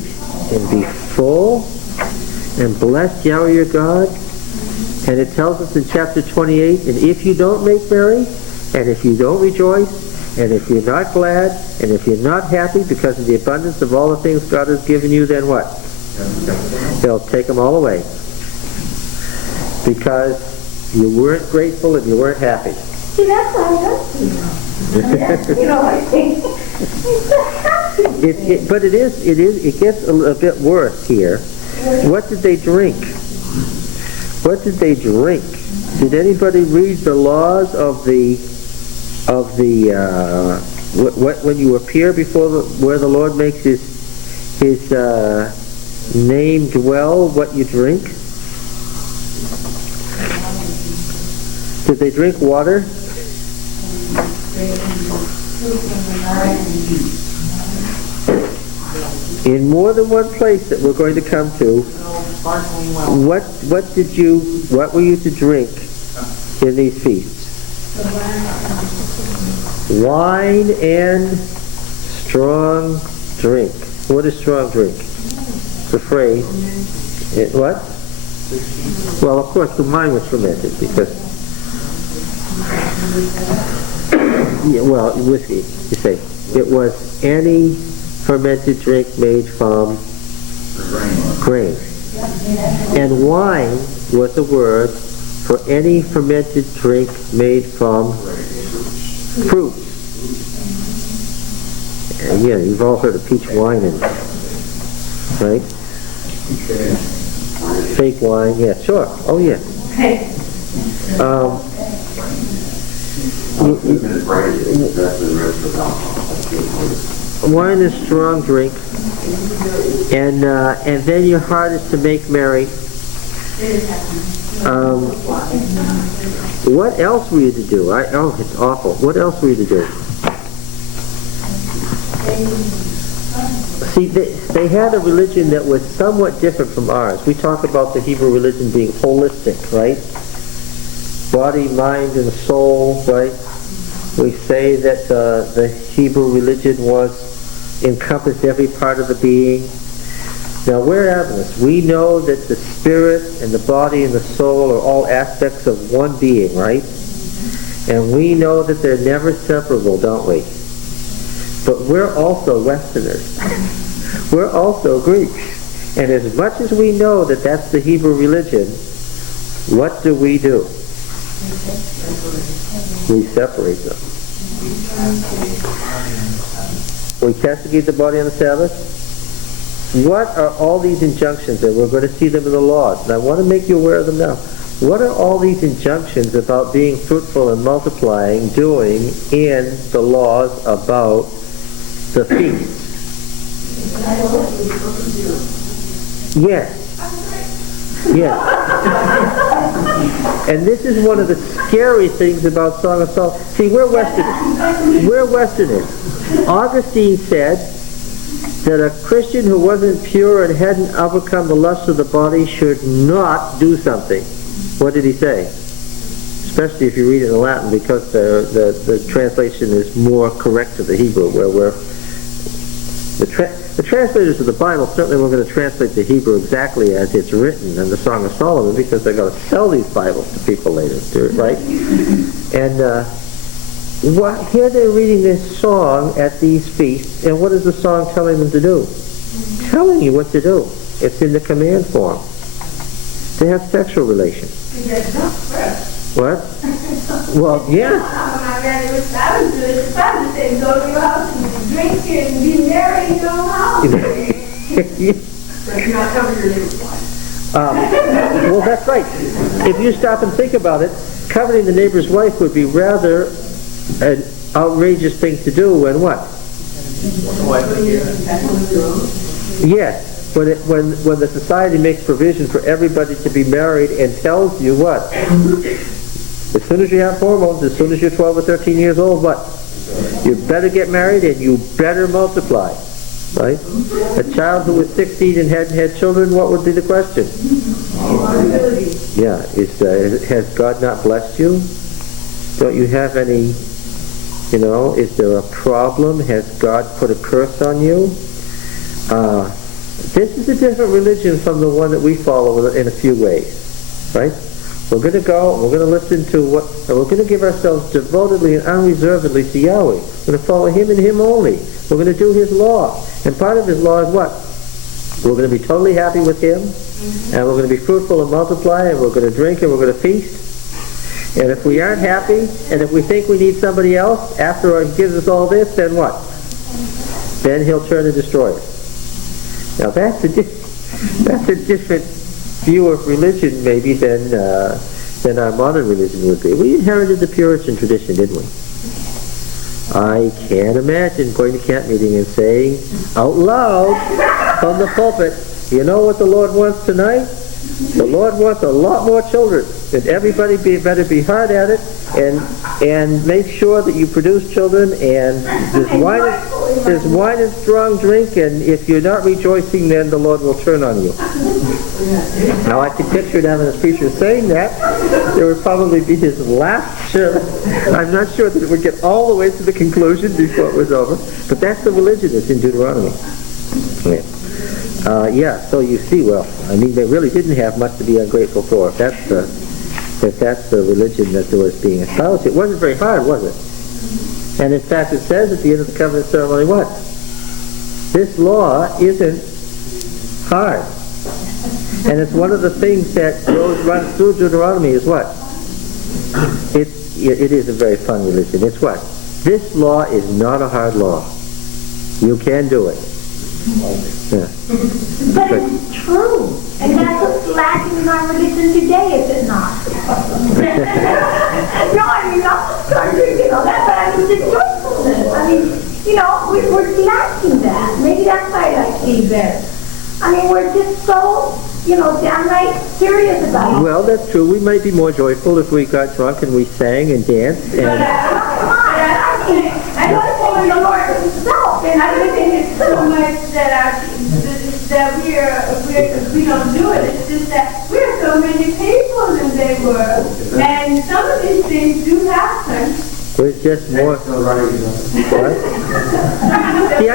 and be full and bless Yahweh your God. And it tells us in chapter 28, and if you don't make merry, and if you don't rejoice, and if you're not glad, and if you're not happy because of the abundance of all the things God has given you, then what? They'll take them all away. Because you weren't grateful and you weren't happy. See, that's how it is. You know, I think. But it gets a bit worse here. What did they drink? What did they drink? Did anybody read the laws of the when you appear before where the Lord makes his name dwell, what you drink? Did they drink water? In more than one place that we're going to come to, what were you to drink in these feasts? Wine and strong drink. What is strong drink? The phrase. What? Well, of course, the wine was fermented because. Whiskey. You say it was any fermented drink made from grain. And wine was the word for any fermented drink made from fruit. And yeah, you've all heard of peach wine, right? Fake wine, yeah, sure. Oh, yeah. Wine is strong drink, and then your heart is to make merry. What else were you to do? It's awful. What else were you to do? See, they had a religion that was somewhat different from ours. We talk about the Hebrew religion being holistic, right? Body, mind, and soul, right? We say that the Hebrew religion encompassed every part of the being. Now we're Adventists. We know that the spirit and the body and the soul are all aspects of one being, right? And we know that they're never separable, don't we? But we're also Westerners. We're also Greeks. And as much as we know that that's the Hebrew religion, what do? We separate them. We castigate the body on the Sabbath. What are all these injunctions? And we're going to see them in the laws. And I want to make you aware of them now. What are all these injunctions about being fruitful and multiplying doing in the laws about the feast? Yes. Yes. And this is one of the scary things about Song of Solomon. See, we're Westerners. We're Westerners. Augustine said that a Christian who wasn't pure and hadn't overcome the lust of the body should not do something. What did he say? Especially if you read it in Latin, because the translation is more correct to the Hebrew, where the translators of the Bible certainly weren't going to translate the Hebrew exactly as it's written in the Song of Solomon, because they're going to sell these Bibles to people later, right? And here they're reading this song at these feasts, and what is the song telling them to do? Telling you what to do. It's in the command form. They have sexual relations. What? Well, yeah. I was good. The Bible said, go to your house and drink and be merry in your own house. But do not cover your neighbor's wife. Well, that's right. If you stop and think about it, coveting the neighbor's wife would be rather an outrageous thing to do when what? Yes. When the society makes provision for everybody to be married and tells you what? As soon as you have hormones, as soon as you're 12 or 13 years old, what? You better get married and you better multiply. Right? A child who was 16 and hadn't had children, what would be the question? Yeah, has God not blessed you? Don't you have any, is there a problem? Has God put a curse on you? This is a different religion from the one that we follow in a few ways. Right? We're going to go, we're going to listen to and we're going to give ourselves devotedly and unreservedly to Yahweh. We're going to follow Him and Him only. We're going to do His law. And part of His law is what? We're going to be totally happy with Him, and we're going to be fruitful and multiply, and we're going to drink, and we're going to feast. And if we aren't happy, and if we think we need somebody else, after He gives us all this, then what? Then He'll turn and destroy us. Now that's a different view of religion, maybe, than our modern religion would be. We inherited the Puritan tradition, didn't we? I can't imagine going to camp meeting and saying out loud from the pulpit, you know what the Lord wants tonight? The Lord wants a lot more children, and everybody better be hard at it and make sure that you produce children, and there's wine and strong drink, and if you're not rejoicing, then the Lord will turn on you. Now I can picture them as preacher saying that. There would probably be his last service. I'm not sure that it would get all the way to the conclusion before it was over, but that's the religion that's in Deuteronomy. So you see, they really didn't have much to be ungrateful for. If that's the religion that was being espoused, it wasn't very hard, was it? And in fact, it says at the end of the covenant ceremony, what? This law isn't hard. And it's one of the things that runs through Deuteronomy is what? It is a very fun religion. It's what? This law is not a hard law. You can do it. Yeah. But it's true. And that's what's lacking in our religion today, is it not? No, that's what I mean, the joyfulness. We're lacking that. Maybe that's why I like Steve better. We're just so, downright serious about it. Well, that's true. We might be more joyful if we got drunk and we sang and danced. And I don't follow the Lord Himself, and I don't think it's so much that we don't do it. It's just that we're so many people than they were, and some of these things do happen. There's just more. What? See, I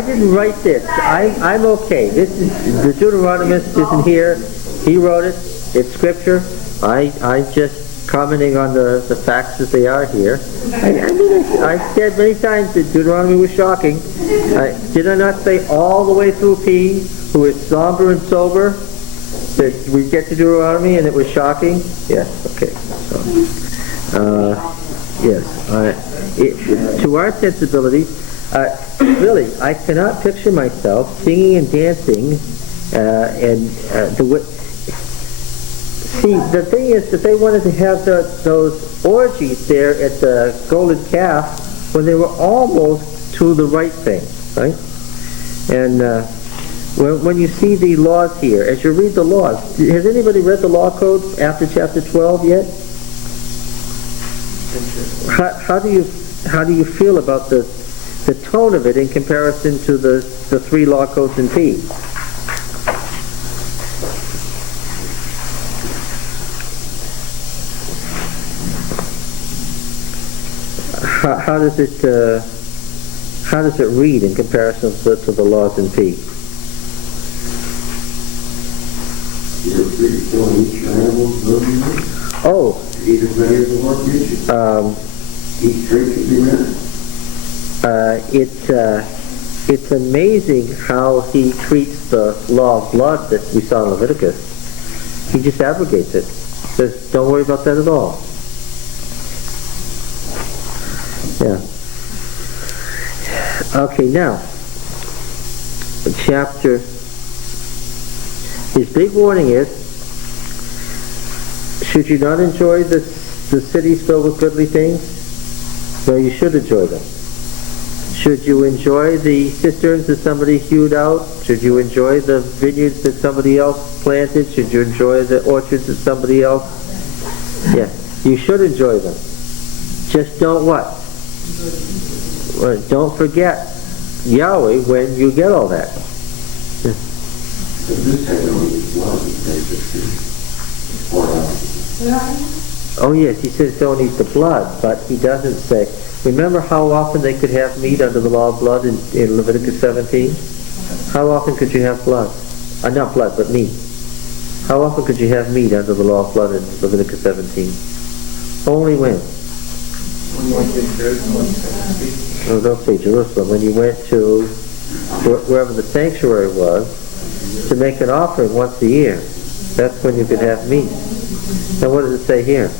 didn't write this. I'm okay. This is the Deuteronomist isn't here. He wrote it. It's scripture. I just commenting on the facts as they are here. I said many times that Deuteronomy was shocking. Did I not say all the way through P, who is somber and sober, that we get to Deuteronomy and it was shocking? Yes, okay. To our sensibilities, really, I cannot picture myself singing and dancing See, the thing is that they wanted to have those orgies there at the Golden Calf when they were almost to the right thing, right? And when you see the laws here, as you read the laws, has anybody read the law code after chapter 12 yet? How do you feel about the tone of it in comparison to the three law codes in P? How does it read in comparison to the laws in P? You're free to kill and eat your animals, Oh. Eat as many as the Lord gives you. Eat, drink, and be merry. It's amazing how he treats the law of blood that we saw in Leviticus. He just abrogates it. Says, don't worry about that at all. Yeah. Okay, now, chapter His big warning is, should you not enjoy the cities filled with goodly things? No, you should enjoy them. Should you enjoy the cisterns that somebody hewed out? Should you enjoy the vineyards that somebody else planted? Should you enjoy the orchards that somebody else? Yeah, you should enjoy them. Just don't what? Well, don't forget Yahweh when you get all that. Yeah. Oh yes, he says don't eat the blood, but he doesn't say. Remember how often they could have meat under the law of blood in Leviticus 17? How often could you have blood? Not blood, but meat. How often could you have meat under the law of blood in Leviticus 17? Only when? Oh, don't say Jerusalem. When you went to wherever the sanctuary was to make an offering once a year. That's when you could have meat. Now what does it say here?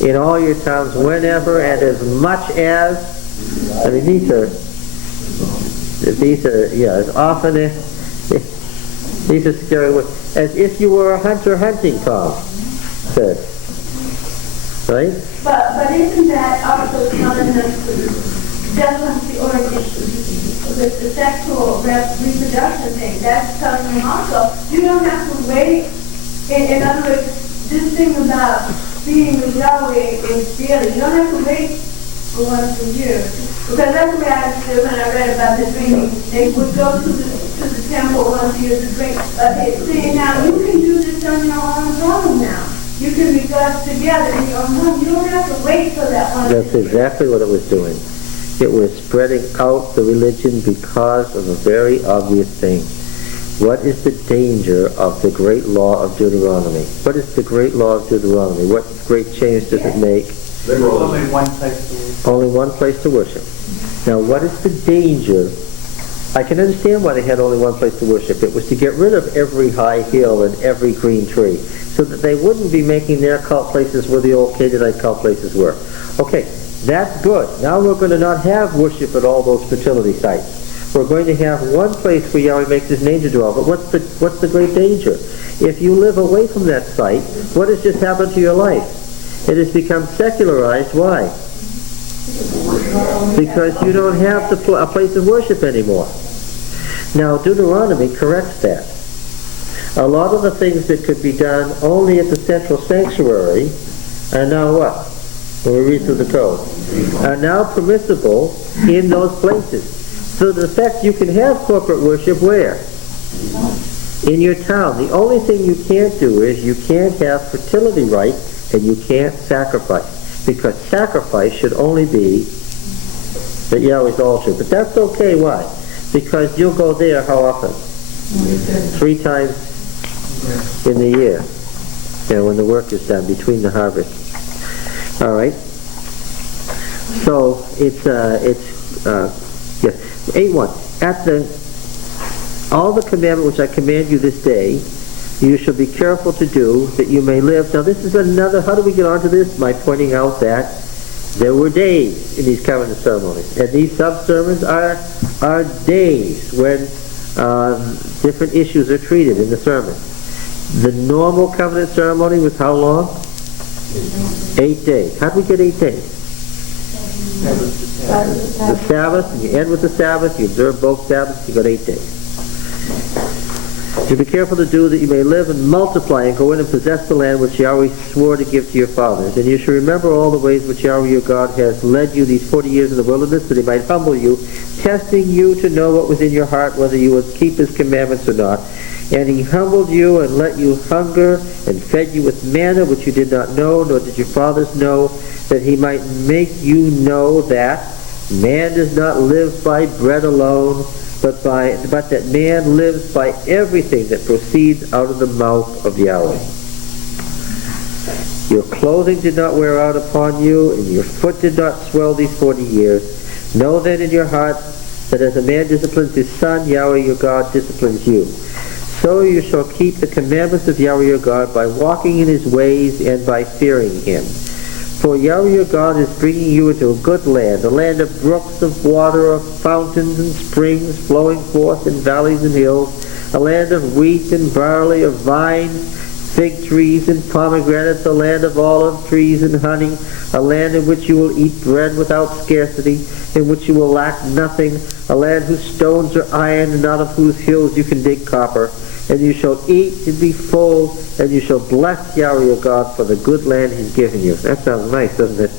In all your towns, whenever and as much as, I mean, these are, yeah, as often as, these are scary words. As if you were a hunter hunting, Tom says. Right? But isn't that also telling us definitely or the sexual reproduction thing? That's telling them also, you don't have to wait. In other words, this thing about being with Yahweh is daily. You don't have to wait for once a year. Because that's the way I understood when I read about the drinking. They would go to the temple once a year to drink. But they're saying now, you can do this on your own now. You can be God together in your own home. You don't have to wait for that one. That's exactly what it was doing. It was spreading out the religion because of a very obvious thing. What is the danger of the great law of Deuteronomy? What is the great law of Deuteronomy? What great change does it make? Only one place to worship. Only one place to worship. Now, what is the danger? I can understand why they had only one place to worship. It was to get rid of every high hill and every green tree, so that they wouldn't be making their cult places where the old Canaanite cult places were. Okay, that's good. Now we're going to not have worship at all those fertility sites. We're going to have one place where Yahweh makes his name to dwell. But what's the great danger? If you live away from that site, what has just happened to your life? It has become secularized. Why? Because you don't have a place of worship anymore. Now, Deuteronomy corrects that. A lot of the things that could be done only at the central sanctuary are now what? When we read through the code, are now permissible in those places. So the fact you can have corporate worship where? In your town. The only thing you can't do is you can't have fertility rites and you can't sacrifice. Because sacrifice should only be at Yahweh's altar. But that's okay. Why? Because you'll go there how often? 3 times in the year. When the work is done, between the harvest. All right. So it's 8:1. All the commandment which I command you this day, you shall be careful to do, that you may live. Now this is another, how do we get onto this? By pointing out that there were days in these covenant ceremonies. And these sub-sermons are days when different issues are treated in the sermon. The normal covenant ceremony was how long? 8 days. How do we get 8 days? The Sabbath, and you end with the Sabbath, you observe both Sabbaths, you got 8 days. To be careful to do, that you may live and multiply and go in and possess the land which Yahweh swore to give to your fathers. And you shall remember all the ways which Yahweh your God has led you these 40 years in the wilderness, that he might humble you, testing you to know what was in your heart, whether you would keep his commandments or not. And he humbled you and let you hunger and fed you with manna which you did not know, nor did your fathers know, that he might make you know that man does not live by bread alone, but that man lives by everything that proceeds out of the mouth of Yahweh. Your clothing did not wear out upon you, and your foot did not swell these 40 years. Know then in your heart that as a man disciplines his son, Yahweh your God disciplines you. So you shall keep the commandments of Yahweh your God by walking in his ways and by fearing him. For Yahweh your God is bringing you into a good land, a land of brooks of water, of fountains and springs flowing forth in valleys and hills, a land of wheat and barley, of vines, fig trees and pomegranates, a land of olive trees and honey, a land in which you will eat bread without scarcity, in which you will lack nothing, a land whose stones are iron, and out of whose hills you can dig copper. And you shall eat and be full, and you shall bless Yahweh your God for the good land he's given you. That sounds nice, doesn't it?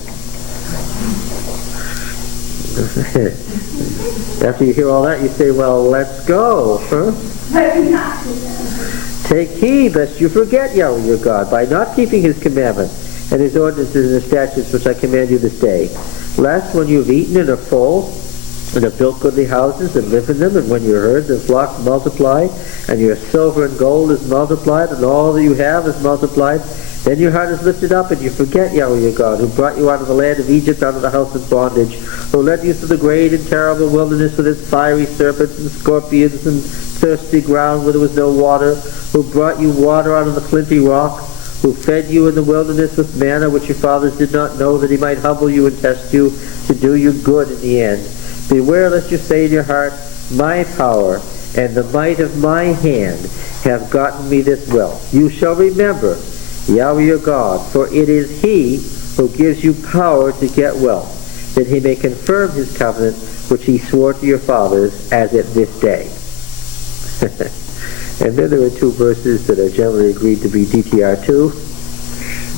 After you hear all that, you say, well, let's go, huh? Take heed lest you forget Yahweh your God by not keeping his commandments and his ordinances and his statutes which I command you this day. Lest when you have eaten and are full, and have built goodly houses and live in them, and when your herds and flocks multiply, and your silver and gold is multiplied, and all that you have is multiplied, then your heart is lifted up, and you forget Yahweh your God, who brought you out of the land of Egypt, out of the house of bondage, who led you through the great and terrible wilderness with its fiery serpents and scorpions and thirsty ground where there was no water, who brought you water out of the flinty rock, who fed you in the wilderness with manna which your fathers did not know, that he might humble you and test you, to do you good in the end. Beware lest you say in your heart, my power and the might of my hand have gotten me this wealth. You shall remember Yahweh your God, for it is he who gives you power to get wealth, that he may confirm his covenant which he swore to your fathers as at this day. And then there are two verses that are generally agreed to be DTR2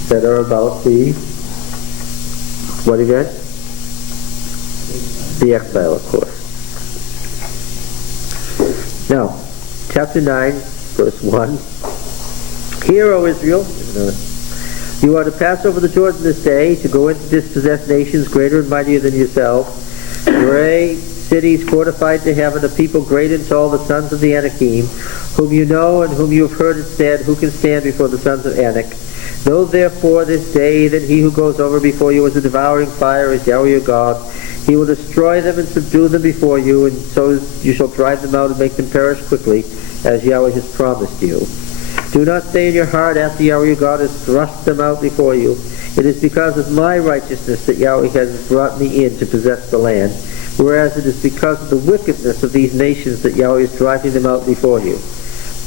that are about the what event? The exile, of course. Now, chapter 9, verse 1. Hear, O Israel, you are to pass over the Jordan this day, to go in to dispossess nations greater and mightier than yourself, great cities fortified to heaven, a people great and tall, the sons of the Anakim, whom you know and whom you have heard it said, who can stand before the sons of Anak? Know therefore this day that he who goes over before you as a devouring fire is Yahweh your God. He will destroy them and subdue them before you, and so you shall drive them out and make them perish quickly, as Yahweh has promised you. Do not say in your heart after Yahweh your God has thrust them out before you, it is because of my righteousness that Yahweh has brought me in to possess the land, whereas it is because of the wickedness of these nations that Yahweh is driving them out before you.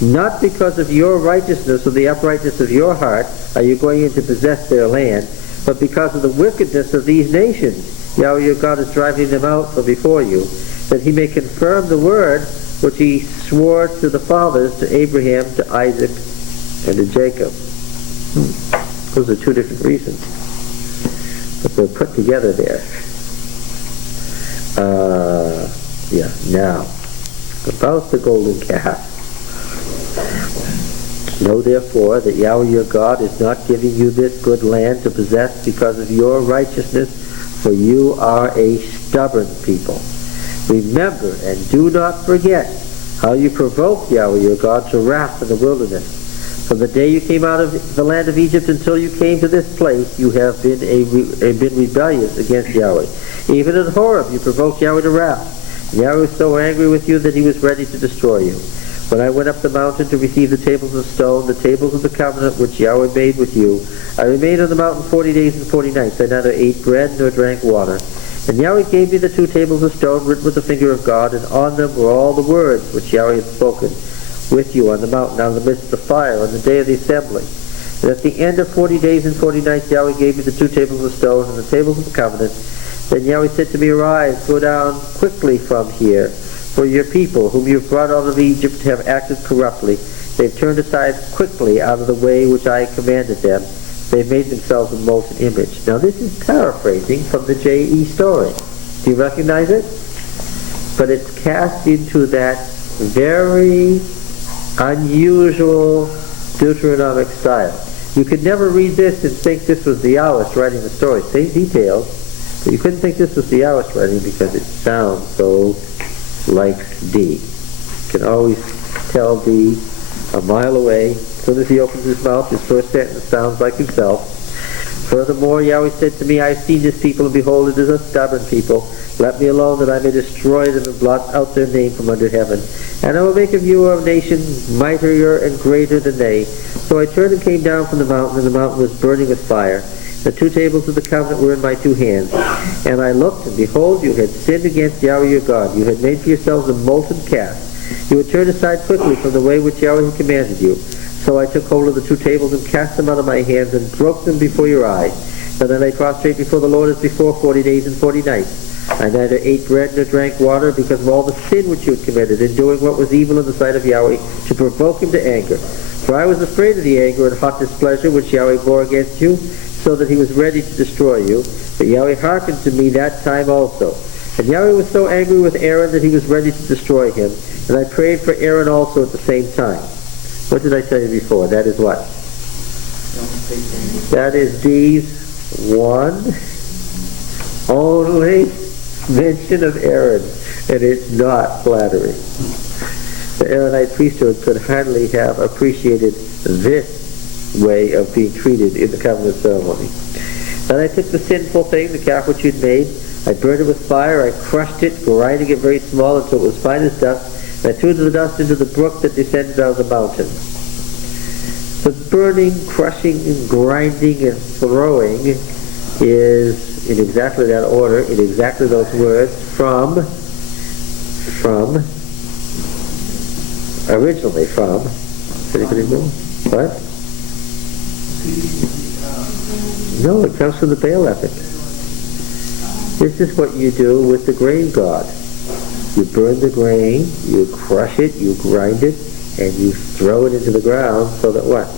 Not because of your righteousness or the uprightness of your heart are you going in to possess their land, but because of the wickedness of these nations Yahweh your God is driving them out from before you, that he may confirm the word which he swore to the fathers, to Abraham, to Isaac, and to Jacob. Those are two different reasons, but they're put together there. Now, about the golden calf. Know therefore that Yahweh your God is not giving you this good land to possess because of your righteousness, for you are a stubborn people. Remember and do not forget how you provoked Yahweh your God to wrath in the wilderness. From the day you came out of the land of Egypt until you came to this place, you have been rebellious against Yahweh. Even at Horeb you provoked Yahweh to wrath. And Yahweh was so angry with you that he was ready to destroy you. When I went up the mountain to receive the tables of stone, the tables of the covenant which Yahweh made with you, I remained on the mountain 40 days and 40 nights. I neither ate bread nor drank water. And Yahweh gave me the two tables of stone written with the finger of God, and on them were all the words which Yahweh had spoken with you on the mountain out of the midst of the fire on the day of the assembly. And at the end of 40 days and 40 nights Yahweh gave me the two tables of stone and the tables of the covenant. Then Yahweh said to me, Arise, go down quickly from here, for your people, whom you have brought out of Egypt, have acted corruptly. They've turned aside quickly out of the way which I commanded them. They've made themselves a molten image. Now this is paraphrasing from the J.E. story. Do you recognize it? But it's cast into that very unusual Deuteronomic style. You could never read this and think this was the Yahwist writing the story. Same details, but you couldn't think this was the Yahwist writing because it sounds so like D. You can always tell D a mile away. As soon as he opens his mouth, his first sentence sounds like himself. Furthermore, Yahweh said to me, I have seen this people, and behold, it is a stubborn people. Let me alone, that I may destroy them and blot out their name from under heaven. And I will make of you a nation mightier and greater than they. So I turned and came down from the mountain, and the mountain was burning with fire. The two tables of the covenant were in my two hands. And I looked, and behold, you had sinned against Yahweh your God. You had made for yourselves a molten calf. you would turn aside quickly from the way which Yahweh had commanded you. So I took hold of the 2 tables and cast them out of my hands and broke them before your eyes. And then I prostrate before the Lord as before 40 days and 40 nights. I neither ate bread nor drank water because of all the sin which you had committed in doing what was evil in the sight of Yahweh to provoke him to anger. For I was afraid of the anger and hot displeasure which Yahweh bore against you, so that he was ready to destroy you. But Yahweh hearkened to me that time also. And Yahweh was so angry with Aaron that he was ready to destroy him. And I prayed for Aaron also at the same time. What did I tell you before? That is what? That is these one only mention of Aaron, and it's not flattering. The Aaronite priesthood could hardly have appreciated this way of being treated in the covenant ceremony. Then I took the sinful thing, the calf which you'd made, I burned it with fire, I crushed it, grinding it very small until it was fine as dust, and I threw the dust into the brook that descended out of the mountain. The burning, crushing, and grinding, and throwing is in exactly that order, in exactly those words, originally from, anybody know? What? No, it comes from the Baal epic. This is what you do with the grain god. You burn the grain, you crush it, you grind it, and you throw it into the ground so that what?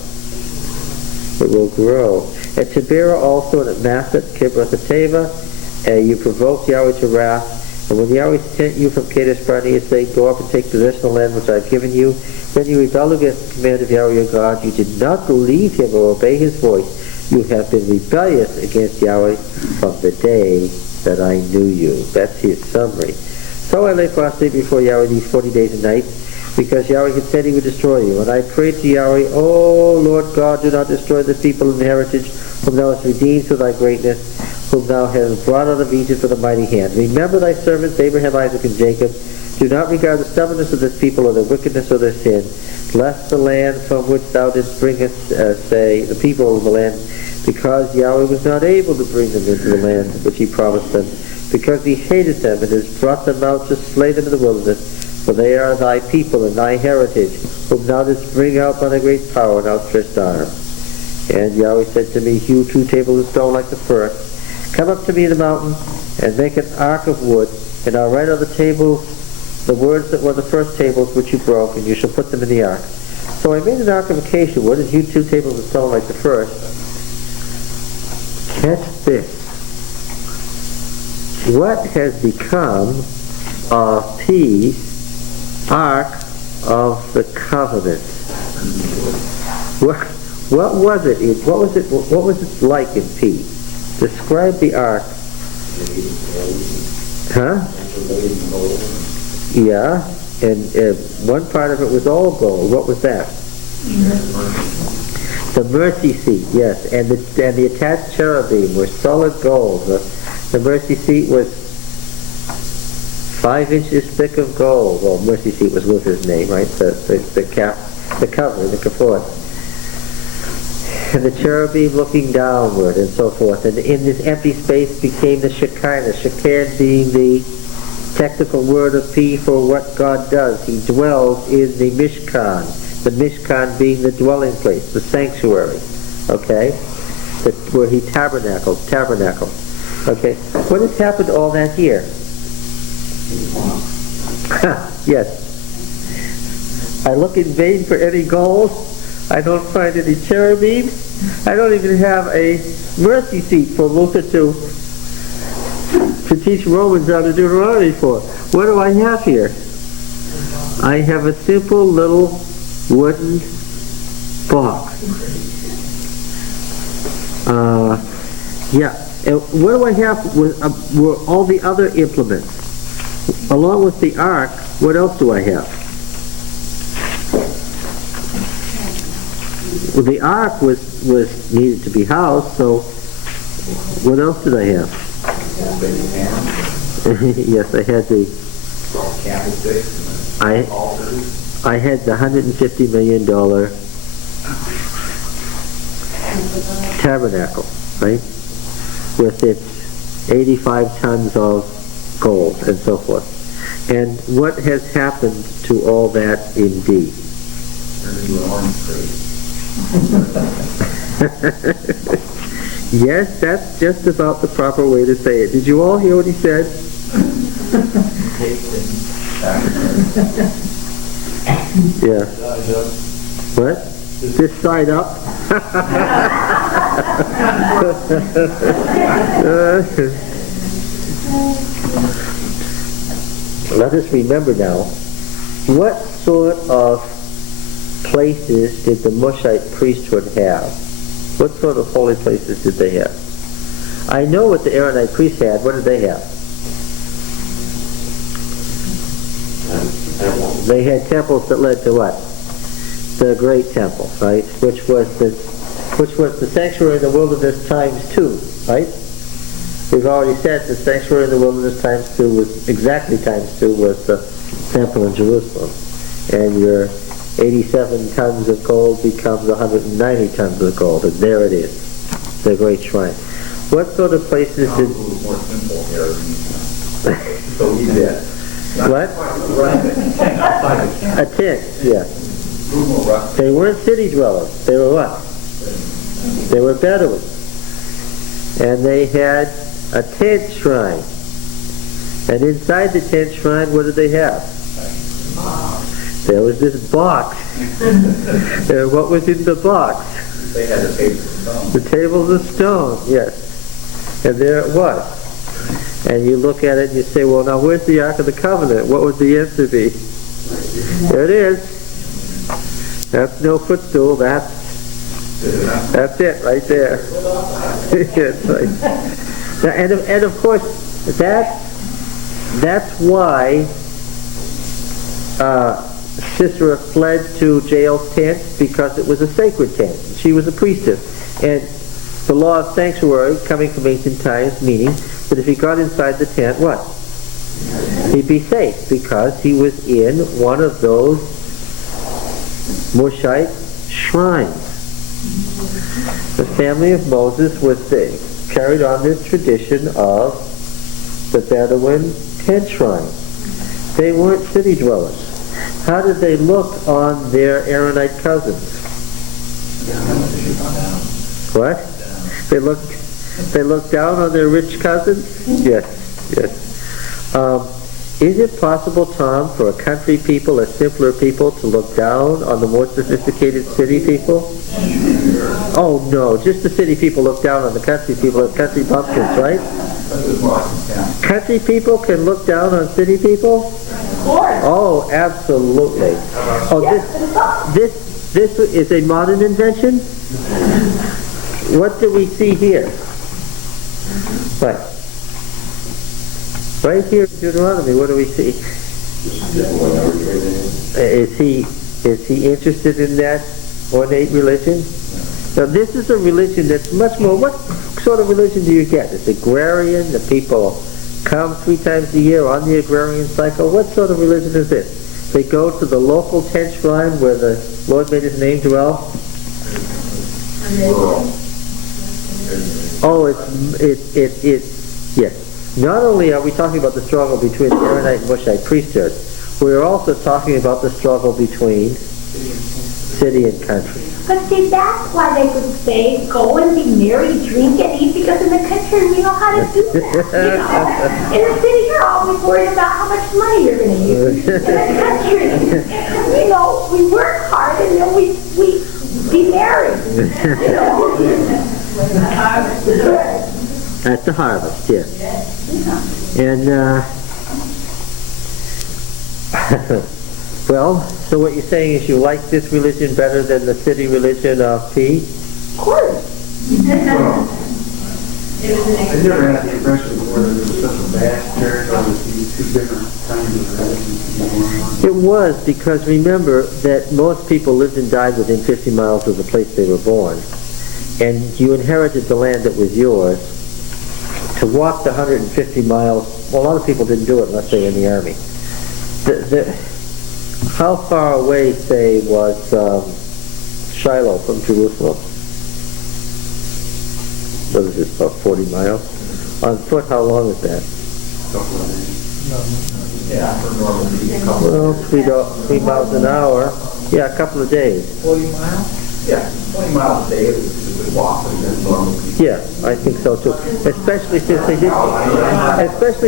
It will grow. At Taberah also, and at Massah, Kibroth-Hattaavah, you provoked Yahweh to wrath. And when Yahweh sent you from Kadesh Barnea, saying, go up and take possession of the land which I have given you, then you rebelled against the command of Yahweh your God. You did not believe him or obey his voice. You have been rebellious against Yahweh from the day that I knew you. That's his summary. So I lay prostrate before Yahweh these 40 days and nights, because Yahweh had said he would destroy you. And I prayed to Yahweh, O Lord God, do not destroy the people and the heritage whom thou hast redeemed through thy greatness, whom thou hast brought out of Egypt with a mighty hand. Remember thy servants Abraham, Isaac, and Jacob. Do not regard the stubbornness of this people or their wickedness or their sin, lest the land from which thou didst bring us, say, the people of the land, because Yahweh was not able to bring them into the land which he promised them, because he hated them and has brought them out to slay them in the wilderness. For they are thy people and thy heritage, whom thou didst bring out by thy great power and outstretched arm. And Yahweh said to me, hew 2 tables of stone like the first. Come up to me in the mountain, and make an ark of wood, and I'll write on the tables the words that were the first tables which you broke, and you shall put them in the ark. So I made an ark of acacia wood, and hewed 2 tables of stone like the first. Catch this. What has become of peace, Ark of the Covenant? What was it? What was it like in peace? Describe the ark. Huh? Yeah, and one part of it was all gold. What was that? The mercy seat, yes, and the attached cherubim were solid gold. The mercy seat was 5 inches thick of gold. Well, mercy seat was with his name, right? The cover, the kapot. And the cherubim looking downward and so forth. And in this empty space became the Shekinah. Shekinah being the technical word of P for what God does. He dwells in the Mishkan. The Mishkan being the dwelling place, the sanctuary. Okay? Where he tabernacle. Okay? What has happened to all that here? Yes. I look in vain for any gold. I don't find any cherubim. I don't even have a mercy seat for Luther to teach Romans out of Deuteronomy for. What do I have here? I have a simple little wooden box. Yeah. And what do I have were all the other implements? Along with the ark, what else do I have? Well, the ark was needed to be housed, so what else did I have? Yes, I had I had the $150 million tabernacle, right? With its 85 tons of gold and so forth. And what has happened to all that in D? Turned into an orange tree. Yes, that's just about the proper way to say it. Did you all hear what he said? Yeah. What? This side up? Let us remember now, what sort of places did the Mushite priesthood have? What sort of holy places did they have? I know what the Aaronite priests had. What did they have? They had temples that led to what? The great temple, right? Which was the sanctuary in the wilderness times 2, right? We've already said the sanctuary in the wilderness times 2 was exactly times 2 was the temple in Jerusalem, and your 87 tons of gold becomes 190 tons of gold, and there it is, the great shrine. What sort of places did? A little more simple here. So he did. What? A tent, yeah. They weren't city dwellers. They were what? They were Bedouins. And they had a tent shrine. And inside the tent shrine, what did they have? There was this box. And what was in the box? They had the tables of stone. The tables of stone, yes. And there it was. And you look at it and you say, well, now where's the Ark of the Covenant? What would the answer be? There it is. That's no footstool. That's it right there. It's like, and of course, that's why Sisera fled to Jael's tent, because it was a sacred tent. She was a priestess. And the law of sanctuary, coming from ancient times, meaning that if he got inside the tent, what? He'd be safe, because he was in one of those Mushite shrines. The family of Moses carried on this tradition of the Bedouin tent shrine. They weren't city dwellers. How did they look on their Aaronite cousins? What? They looked down on their rich cousins? Yes, yes. Is it possible, Tom, for a country people, a simpler people, to look down on the more sophisticated city people? Oh no, just the city people look down on the country people as country bumpkins, right? Country people can look down on city people? Oh, absolutely. Oh, this is a modern invention? What do we see here? What? Right here in Deuteronomy, what do we see? Is he interested in that ornate religion? Now this is a religion that's much more, what sort of religion do you get? It's agrarian, the people come 3 times a year on the agrarian cycle. What sort of religion is this? They go to the local tent shrine where the Lord made his name dwell? Oh, it's yes. Not only are we talking about the struggle between the Aaronite and Mushite priesthood, we are also talking about the struggle between city and country. But see, that's why they would say, go and be merry, drink and eat, because in the country we know how to do that. In the city, you're always worried about how much money you're going to use. In the country, we work hard and then we be merry. At the harvest, yes. And, well, so what you're saying is you like this religion better than the city religion of P? Of course. I never had the impression before that there was such a vast territory with these 2 different kinds of religions. It was, because remember that most people lived and died within 50 miles of the place they were born. And you inherited the land that was yours. To walk the 150 miles, well, a lot of people didn't do it unless they were in the army. How far away, say, was Shiloh from Jerusalem? What is it, about 40 miles? On foot, how long is that? Yeah, for normal feet, a couple. Well, 3 miles an hour. Yeah, a couple of days. 40 miles? Yeah, 20 miles a day is a good walk, but that's normal. Yeah, I think so too. Especially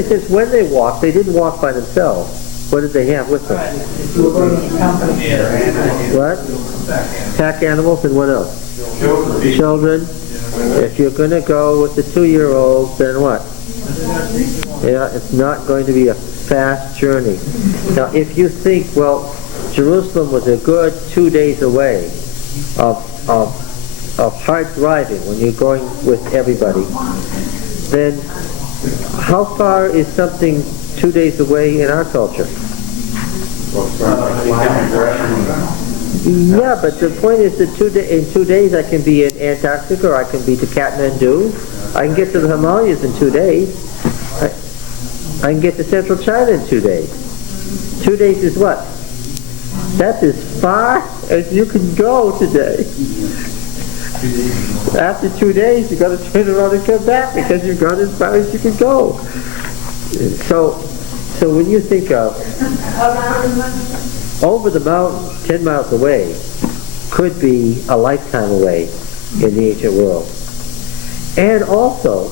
since when they walked, they didn't walk by themselves. What did they have with them? What? Pack animals and what else? Children. If you're going to go with the 2-year-old, then what? Yeah, it's not going to be a fast journey. Now, if you think, well, Jerusalem was a good 2 days away of hard driving when you're going with everybody, then how far is something 2 days away in our culture? Yeah, but the point is that in 2 days I can be in Antarctica, or I can be to Kathmandu. I can get to the Himalayas in 2 days. I can get to central China in 2 days. 2 days is what? That's as far as you can go today. After 2 days, you've got to turn around and come back because you've gone as far as you can go. So when you think of over the mountain, 10 miles away, could be a lifetime away in the ancient world. And also,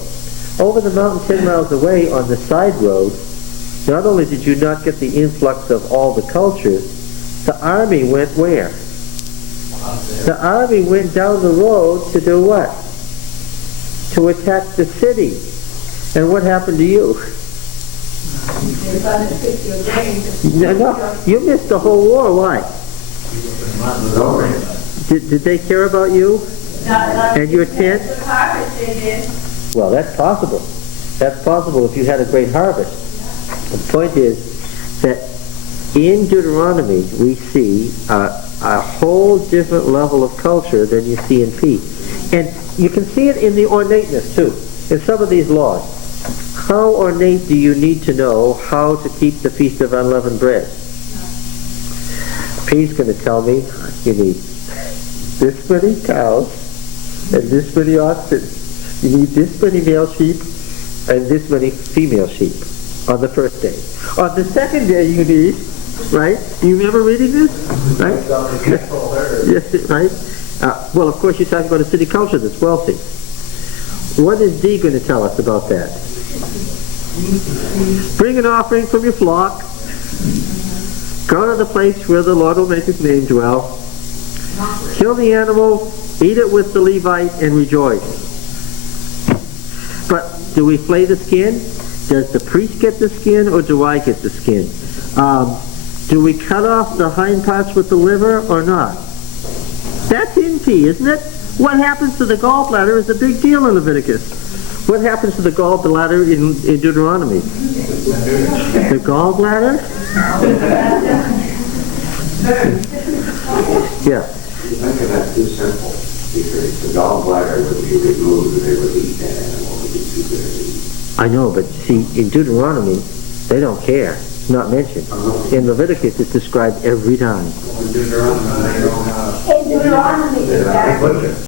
over the mountain 10 miles away on the side road, not only did you not get the influx of all the cultures, the army went where? The army went down the road to do what? To attack the city. And what happened to you? No, you missed the whole war. Why? Did they care about you and your tent? Well, that's possible. That's possible if you had a great harvest. The point is that in Deuteronomy we see a whole different level of culture than you see in peace. And you can see it in the ornateness too, in some of these laws. How ornate do you need to know how to keep the Feast of Unleavened Bread? P's going to tell me you need this many cows and this many oxen. You need this many male sheep and this many female sheep on the first day. On the second day you need, right? You remember reading this? Right? Yes, right? Well, of course you're talking about a city culture that's wealthy. What is D going to tell us about that? Bring an offering from your flock. Go to the place where the Lord will make his name dwell. Kill the animal, eat it with the Levite, and rejoice. But do we flay the skin? Does the priest get the skin, or do I get the skin? Do we cut off the hind parts with the liver, or not? That's in P, isn't it? What happens to the gallbladder is a big deal in Leviticus. What happens to the gallbladder in Deuteronomy? The gallbladder? Yeah. You think of that too simple, because the gallbladder would be removed and they would eat that animal. It would be too good to eat. I know, but see, in Deuteronomy, they don't care. It's not mentioned. In Leviticus, it's described every time. In Deuteronomy, they don't In Deuteronomy, exactly.